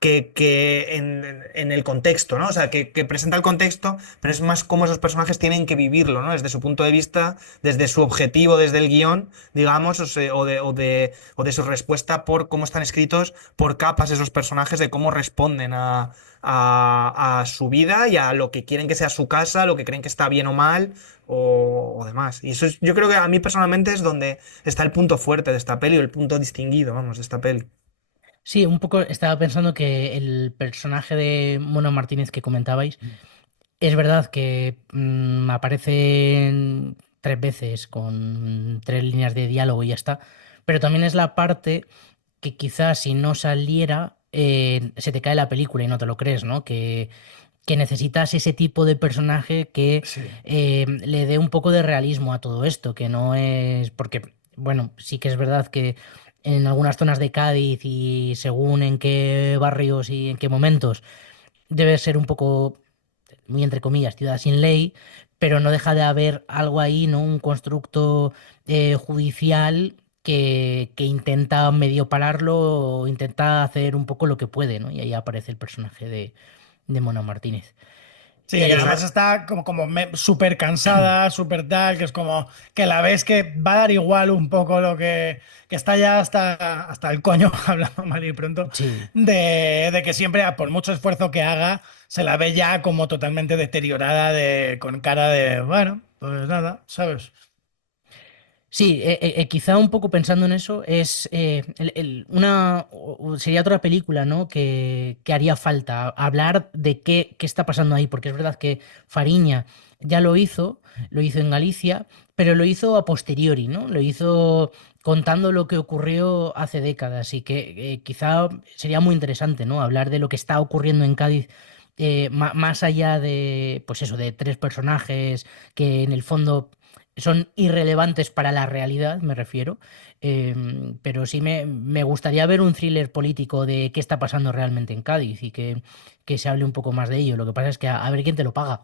que en el contexto, ¿no? O sea, que presenta el contexto, pero es más cómo esos personajes tienen que vivirlo, ¿no? Desde su punto de vista, desde su objetivo, desde el guión, digamos, o de su respuesta por cómo están escritos por capas esos personajes, de cómo responden a su vida y a lo que quieren que sea su casa, lo que creen que está bien o mal, o demás. Y yo creo que a mí personalmente es donde está el punto fuerte de esta peli, o el punto distinguido, vamos, de esta peli. Sí, un poco estaba pensando que el personaje de Mono Martínez que comentabais, es verdad que aparece tres veces con tres líneas de diálogo y ya está, pero también es la parte que quizás si no saliera se te cae la película y no te lo crees, ¿no? Que necesitas ese tipo de personaje que Sí. le dé un poco de realismo a todo esto, que no es porque, bueno, sí que es verdad que en algunas zonas de Cádiz y según en qué barrios y en qué momentos debe ser un poco, muy entre comillas, ciudad sin ley, pero no deja de haber algo ahí, ¿no? Un constructo judicial que intenta medio pararlo o intenta hacer un poco lo que puede, ¿no? Y ahí aparece el personaje de Mona Martínez. Sí, que además está súper cansada, súper tal, que es como que la ves que va a dar igual un poco que está ya hasta el coño, hablando mal y pronto, Sí. de que siempre, por mucho esfuerzo que haga, se la ve ya como totalmente deteriorada, con cara de, bueno, pues nada, ¿sabes? Sí, quizá un poco pensando en eso, es sería otra película, ¿no? Que haría falta hablar de qué está pasando ahí, porque es verdad que Fariña ya lo hizo en Galicia, pero lo hizo a posteriori, ¿no? Lo hizo contando lo que ocurrió hace décadas y que quizá sería muy interesante, ¿no? Hablar de lo que está ocurriendo en Cádiz. Más allá de, pues eso, de tres personajes que en el fondo son irrelevantes para la realidad, me refiero. Pero sí me gustaría ver un thriller político de qué está pasando realmente en Cádiz y que se hable un poco más de ello. Lo que pasa es que a ver quién te lo paga,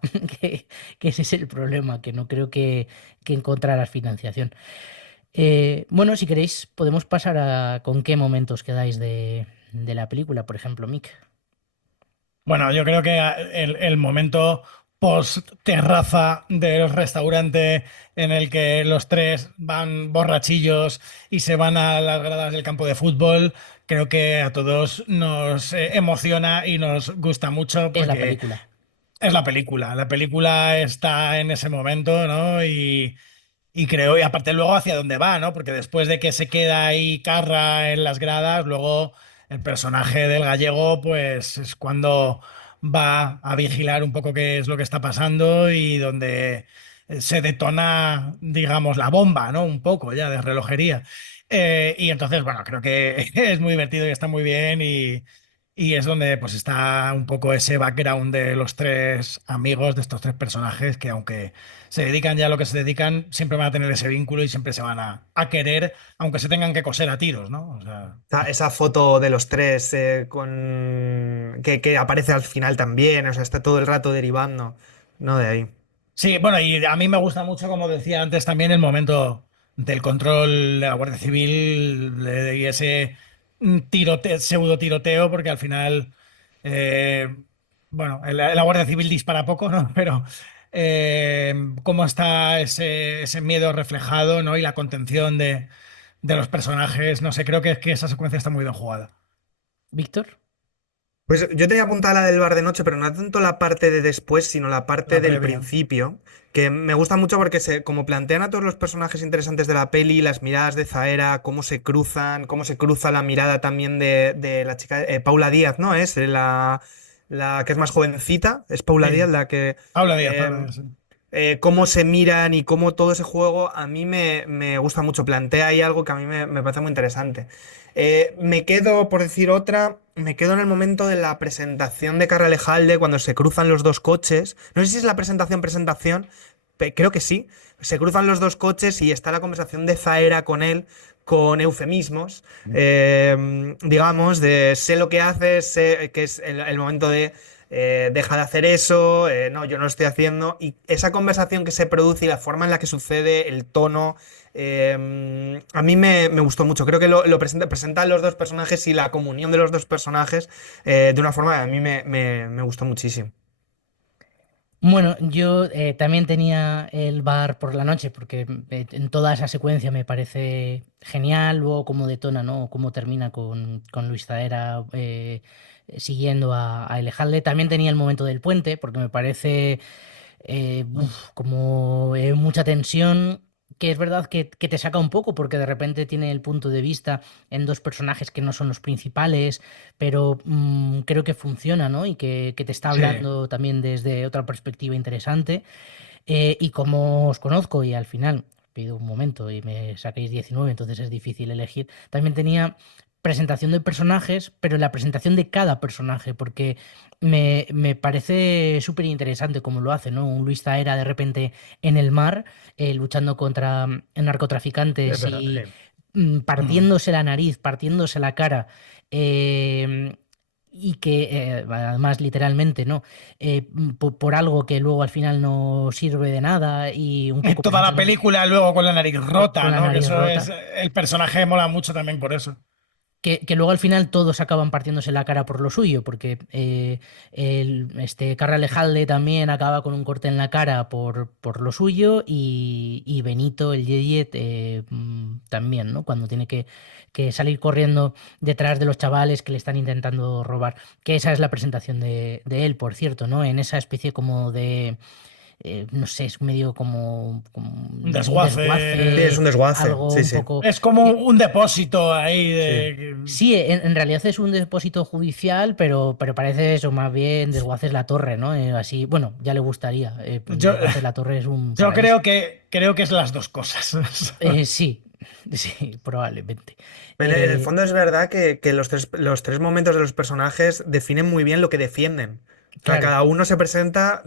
que ese es el problema, que no creo que encontrarás financiación. Bueno, si queréis, podemos pasar a con qué momentos quedáis de la película, por ejemplo, Mick. Bueno, yo creo que el momento post terraza del restaurante en el que los tres van borrachillos y se van a las gradas del campo de fútbol, creo que a todos nos emociona y nos gusta mucho Es la porque película. es la película. La película está en ese momento, ¿no? Y creo, y aparte luego hacia dónde va, ¿no? Porque después de que se queda ahí Carra en las gradas, luego el personaje del gallego, pues es cuando va a vigilar un poco qué es lo que está pasando y donde se detona, digamos, la bomba, ¿no? Un poco ya de relojería. Y entonces, bueno, creo que es muy divertido y está muy bien y es donde pues está un poco ese background de los tres amigos, de estos tres personajes que aunque se dedican ya a lo que se dedican, siempre van a tener ese vínculo y siempre se van a querer, aunque se tengan que coser a tiros, ¿no? O sea, Esa foto de los tres que aparece al final también, o sea, está todo el rato derivando, ¿no? De ahí. sí, bueno, y a mí me gusta mucho, como decía antes, también el momento del control de la Guardia Civil y ese pseudo tiroteo, porque al final, eh, bueno, la Guardia Civil dispara poco, ¿no? Pero eh, cómo está ese miedo reflejado, ¿no? Y la contención de los personajes, no sé, creo que es que esa secuencia está muy bien jugada. Víctor, Pues yo tenía apuntada la del bar de noche, pero no tanto la parte de después, sino la parte La del previa. principio, que me gusta mucho porque como plantean a todos los personajes interesantes de la peli, las miradas de Zaera, cómo se cruzan, cómo se cruza la mirada también de la chica, Paula Díaz, ¿no? Es la que es más jovencita, es Paula Sí, Díaz la que... Paula Díaz, Paula em, Díaz, sí. cómo se miran y cómo todo ese juego a mí me gusta mucho. Plantea ahí algo que a mí me parece muy interesante. Me quedo, por decir otra, me quedo en el momento de la presentación de Carra Alejalde cuando se cruzan los dos coches. No sé si es la presentación, creo que sí. Se cruzan los dos coches y está la conversación de Zaera con él con eufemismos, digamos, de sé lo que haces, sé que es el momento de deja de hacer eso, no, yo no lo estoy haciendo. Y esa conversación que se produce y la forma en la que sucede, el tono, a mí me gustó mucho. Creo que lo presenta los dos personajes y la comunión de los dos personajes de una forma que a mí me gustó muchísimo. bueno, yo también tenía el bar por la noche porque en toda esa secuencia me parece genial, luego cómo detona, ¿no? Cómo termina con Luis Zaera siguiendo a Elejalde. También tenía el momento del puente porque me parece como mucha tensión, que es verdad que te saca un poco porque de repente tiene el punto de vista en dos personajes que no son los principales, pero creo que funciona, ¿no? Y que te está Sí. hablando también desde otra perspectiva interesante. Y como os conozco y al final pido un momento y me sacáis 19, entonces es difícil elegir, también tenía presentación de personajes, pero la presentación de cada personaje, porque me parece súper interesante cómo lo hace, ¿no? Un Luis Zaera de repente en el mar, luchando contra Es narcotraficantes verdad, y sí. Mm. partiéndose la nariz, partiéndose la cara. eh, y que además literalmente, ¿no? Por algo que luego al final no sirve de nada y un Y poco toda la presentando película luego con la nariz con rota, la ¿no? Que nariz eso es, rota. el personaje mola mucho también por eso. que luego al final todos acaban partiéndose la cara por lo suyo, porque Carra Lejalde también acaba con un corte en la cara por lo suyo y Benito, el Yeyet, también, ¿no? Cuando tiene que salir corriendo detrás de los chavales que le están intentando robar. Que esa es la presentación de él, por cierto, ¿no? En esa especie como de... no sé, es medio como Un un desguace. Sí, es un desguace. algo Sí, un sí. poco... Es como un depósito ahí de... Sí, en realidad es un depósito judicial, pero parece eso, más bien desguaces la torre, ¿no? Así, bueno, ya le gustaría. Yo, Desguaces la torre es un yo paraíso. creo que es las dos cosas. Sí, sí, probablemente. En el fondo es verdad que los tres momentos de los personajes definen muy bien lo que defienden. O sea, Claro, cada uno se presenta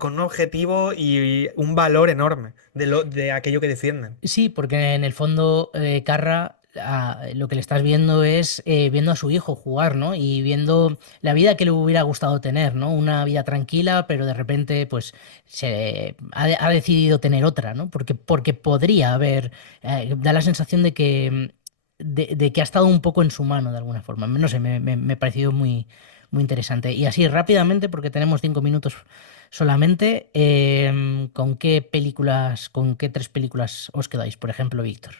con un objetivo y un valor enorme de aquello que defienden. sí, porque en el fondo Carra lo que le estás viendo es viendo a su hijo jugar, ¿no? Y viendo la vida que le hubiera gustado tener, ¿no? Una vida tranquila, pero de repente, pues, ha decidido tener otra, ¿no? Porque podría haber, da la sensación de de que ha estado un poco en su mano de alguna forma. No sé, me ha parecido muy interesante. Y así rápidamente, porque tenemos 5 minutos solamente, con qué 3 películas os quedáis? Por ejemplo, Víctor.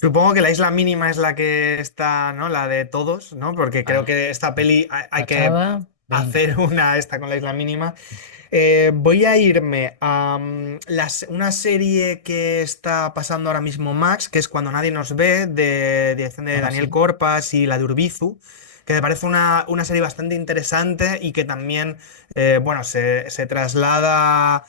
Supongo que La Isla Mínima es la que está, ¿no? La de todos, ¿no? Porque creo Vale, que esta peli hay que tachada, venga. hacer esta con La Isla Mínima. Voy a irme a una serie que está pasando ahora mismo Max, que es Cuando nadie nos ve, de dirección de Ah, Daniel sí. Corpas y la de Urbizu, que me parece una serie bastante interesante y que también, bueno, se traslada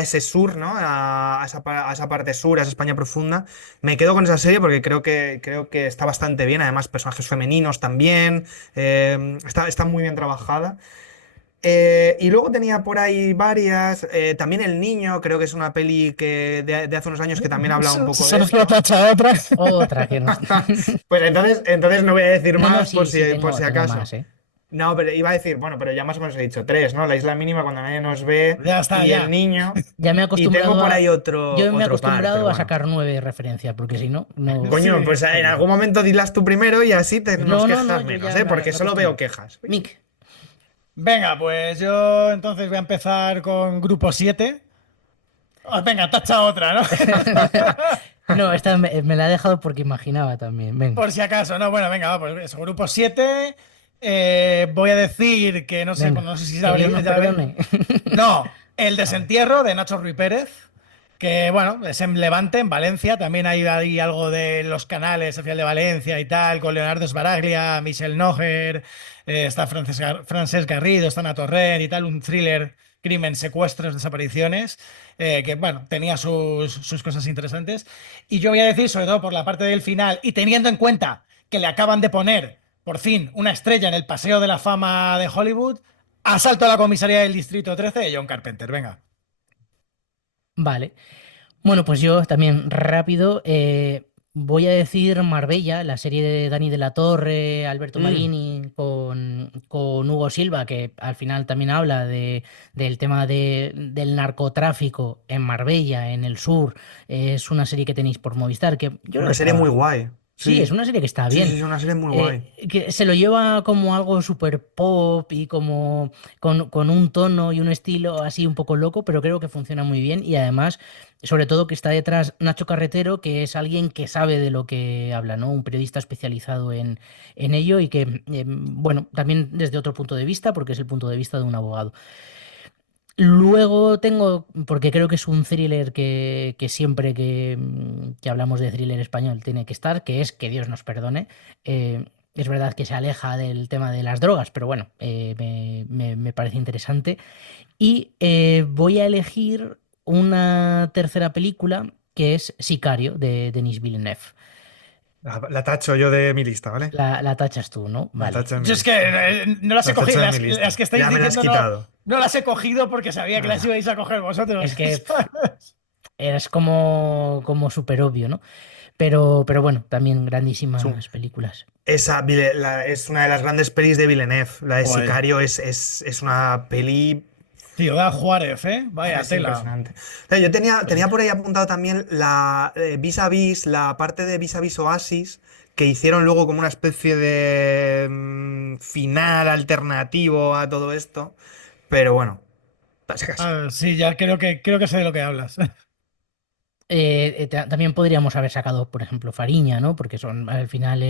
ese sur, ¿no? A esa parte sur, a esa España profunda. Me quedo con esa serie porque creo que está bastante bien, además personajes femeninos también, está muy bien trabajada. Y luego tenía por ahí varias. También El Niño, creo que es una peli de hace unos años que también habla un poco de Solo esto. tacha otra. Otra que nos... Pues entonces no voy a decir No, no, más por sí, sí, por si tengo acaso. más, ¿eh? No, pero iba a decir, bueno, pero ya más o menos he dicho tres, ¿no? La Isla Mínima, Cuando nadie nos ve, Ya está, y El ya. Niño. Ya me he Y tengo acostumbrado por ahí Yo me he otro par, pero acostumbrado a bueno. sacar 9 referencias, porque si no, no... Coño, Sí. pues en algún momento dilas tú primero y así nos No, no, no, quejas yo menos, ya ¿eh? me Porque solo veo acostumbro. quejas. Mick. Venga, pues yo entonces voy a empezar con Grupo 7. Venga, tacha otra, ¿no? No, esta me la he dejado porque imaginaba también. Venga, Por si acaso, no, bueno, venga, va, pues eso, Grupo 7. Voy a decir que no sé, venga. no sé si Que Dios nos perdone. no, El A ver. Desentierro de Nacho Rui Pérez, que bueno, es en Levante, en Valencia. También hay ahí algo de los canales, el final de Valencia y tal, con Leonardo Sbaraglia, Michel Noger, está Francesc Garrido, está Ana Torrent y tal, un thriller, crimen, secuestros, desapariciones, que bueno, tenía sus cosas interesantes. Y yo voy a decir, sobre todo por la parte del final, y teniendo en cuenta que le acaban de poner, por fin, una estrella en el Paseo de la Fama de Hollywood, Asalto a la comisaría del Distrito 13 de John Carpenter, venga. Vale. Bueno, pues yo también rápido voy a decir Marbella, la serie de Dani de la Torre, Alberto Mm. Marini con Hugo Silva, que al final también habla del tema del narcotráfico en Marbella, en el sur. Es una serie que tenéis por Movistar, que yo creo que Una serie muy estaba... guay. Sí, es Sí, una serie que está sí, bien. sí, es una serie muy guay. Que se lo lleva como algo súper pop y como con un tono y un estilo así un poco loco, pero creo que funciona muy bien y además, sobre todo que está detrás Nacho Carretero, que es alguien que sabe de lo que habla, ¿no? Un periodista especializado en ello y que, bueno, también desde otro punto de vista, porque es el punto de vista de un abogado. Luego tengo, porque creo que es un thriller que siempre que hablamos de thriller español tiene que estar, que es Que Dios nos perdone. Es verdad que se aleja del tema de las drogas, pero bueno, me parece interesante. Y voy a elegir una tercera película que es Sicario, de Denis Villeneuve. La tacho yo de mi lista, ¿vale? La tachas tú, ¿no? La Vale. tacho de mi Yo es que lista. no las he La tacho cogido, de mi las lista. que estáis Ya me la has diciendo no, quitado. no las he cogido porque sabía que las Ah. ibais a coger vosotros. Es que ¿Sabes? es como súper obvio, ¿no? Pero bueno, también Es grandísimas películas. es una de las grandes pelis de Villeneuve. La de Joder. Sicario es una peli Ciudad Juárez, ¿eh? Vaya Es tela. impresionante. O sea, yo tenía por ahí apuntado también la Vis a Vis, la parte de Vis a Vis Oasis, que hicieron luego como una especie de final alternativo a todo esto. Pero bueno, para si acaso. Sí, ya creo que sé de lo que hablas. También podríamos haber sacado, por ejemplo, Fariña, ¿no? Porque son al final,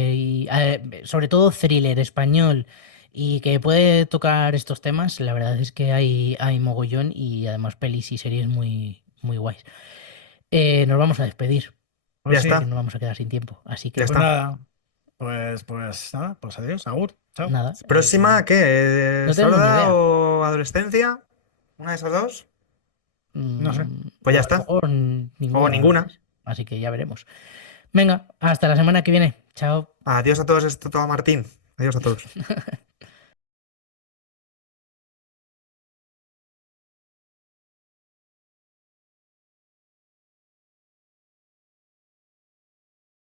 sobre todo thriller español y que puede tocar estos temas, la verdad es que hay mogollón y además pelis y series muy, muy guays. Nos vamos a despedir, Ya Pues sí, porque está, nos vamos a quedar sin tiempo. Así ya que pues está. nada. Pues nada, pues adiós, agur, chao. nada, Próxima, ¿qué? no tenemos ni ¿Sorda idea. o adolescencia? ¿Una de esas dos? No sé. Pues O ya a lo está. mejor O ninguna, ninguna. ¿sabes? Así que ya veremos. Venga, hasta la semana que viene. Chao. Adiós a todos, esto todo Martín. Adiós a todos.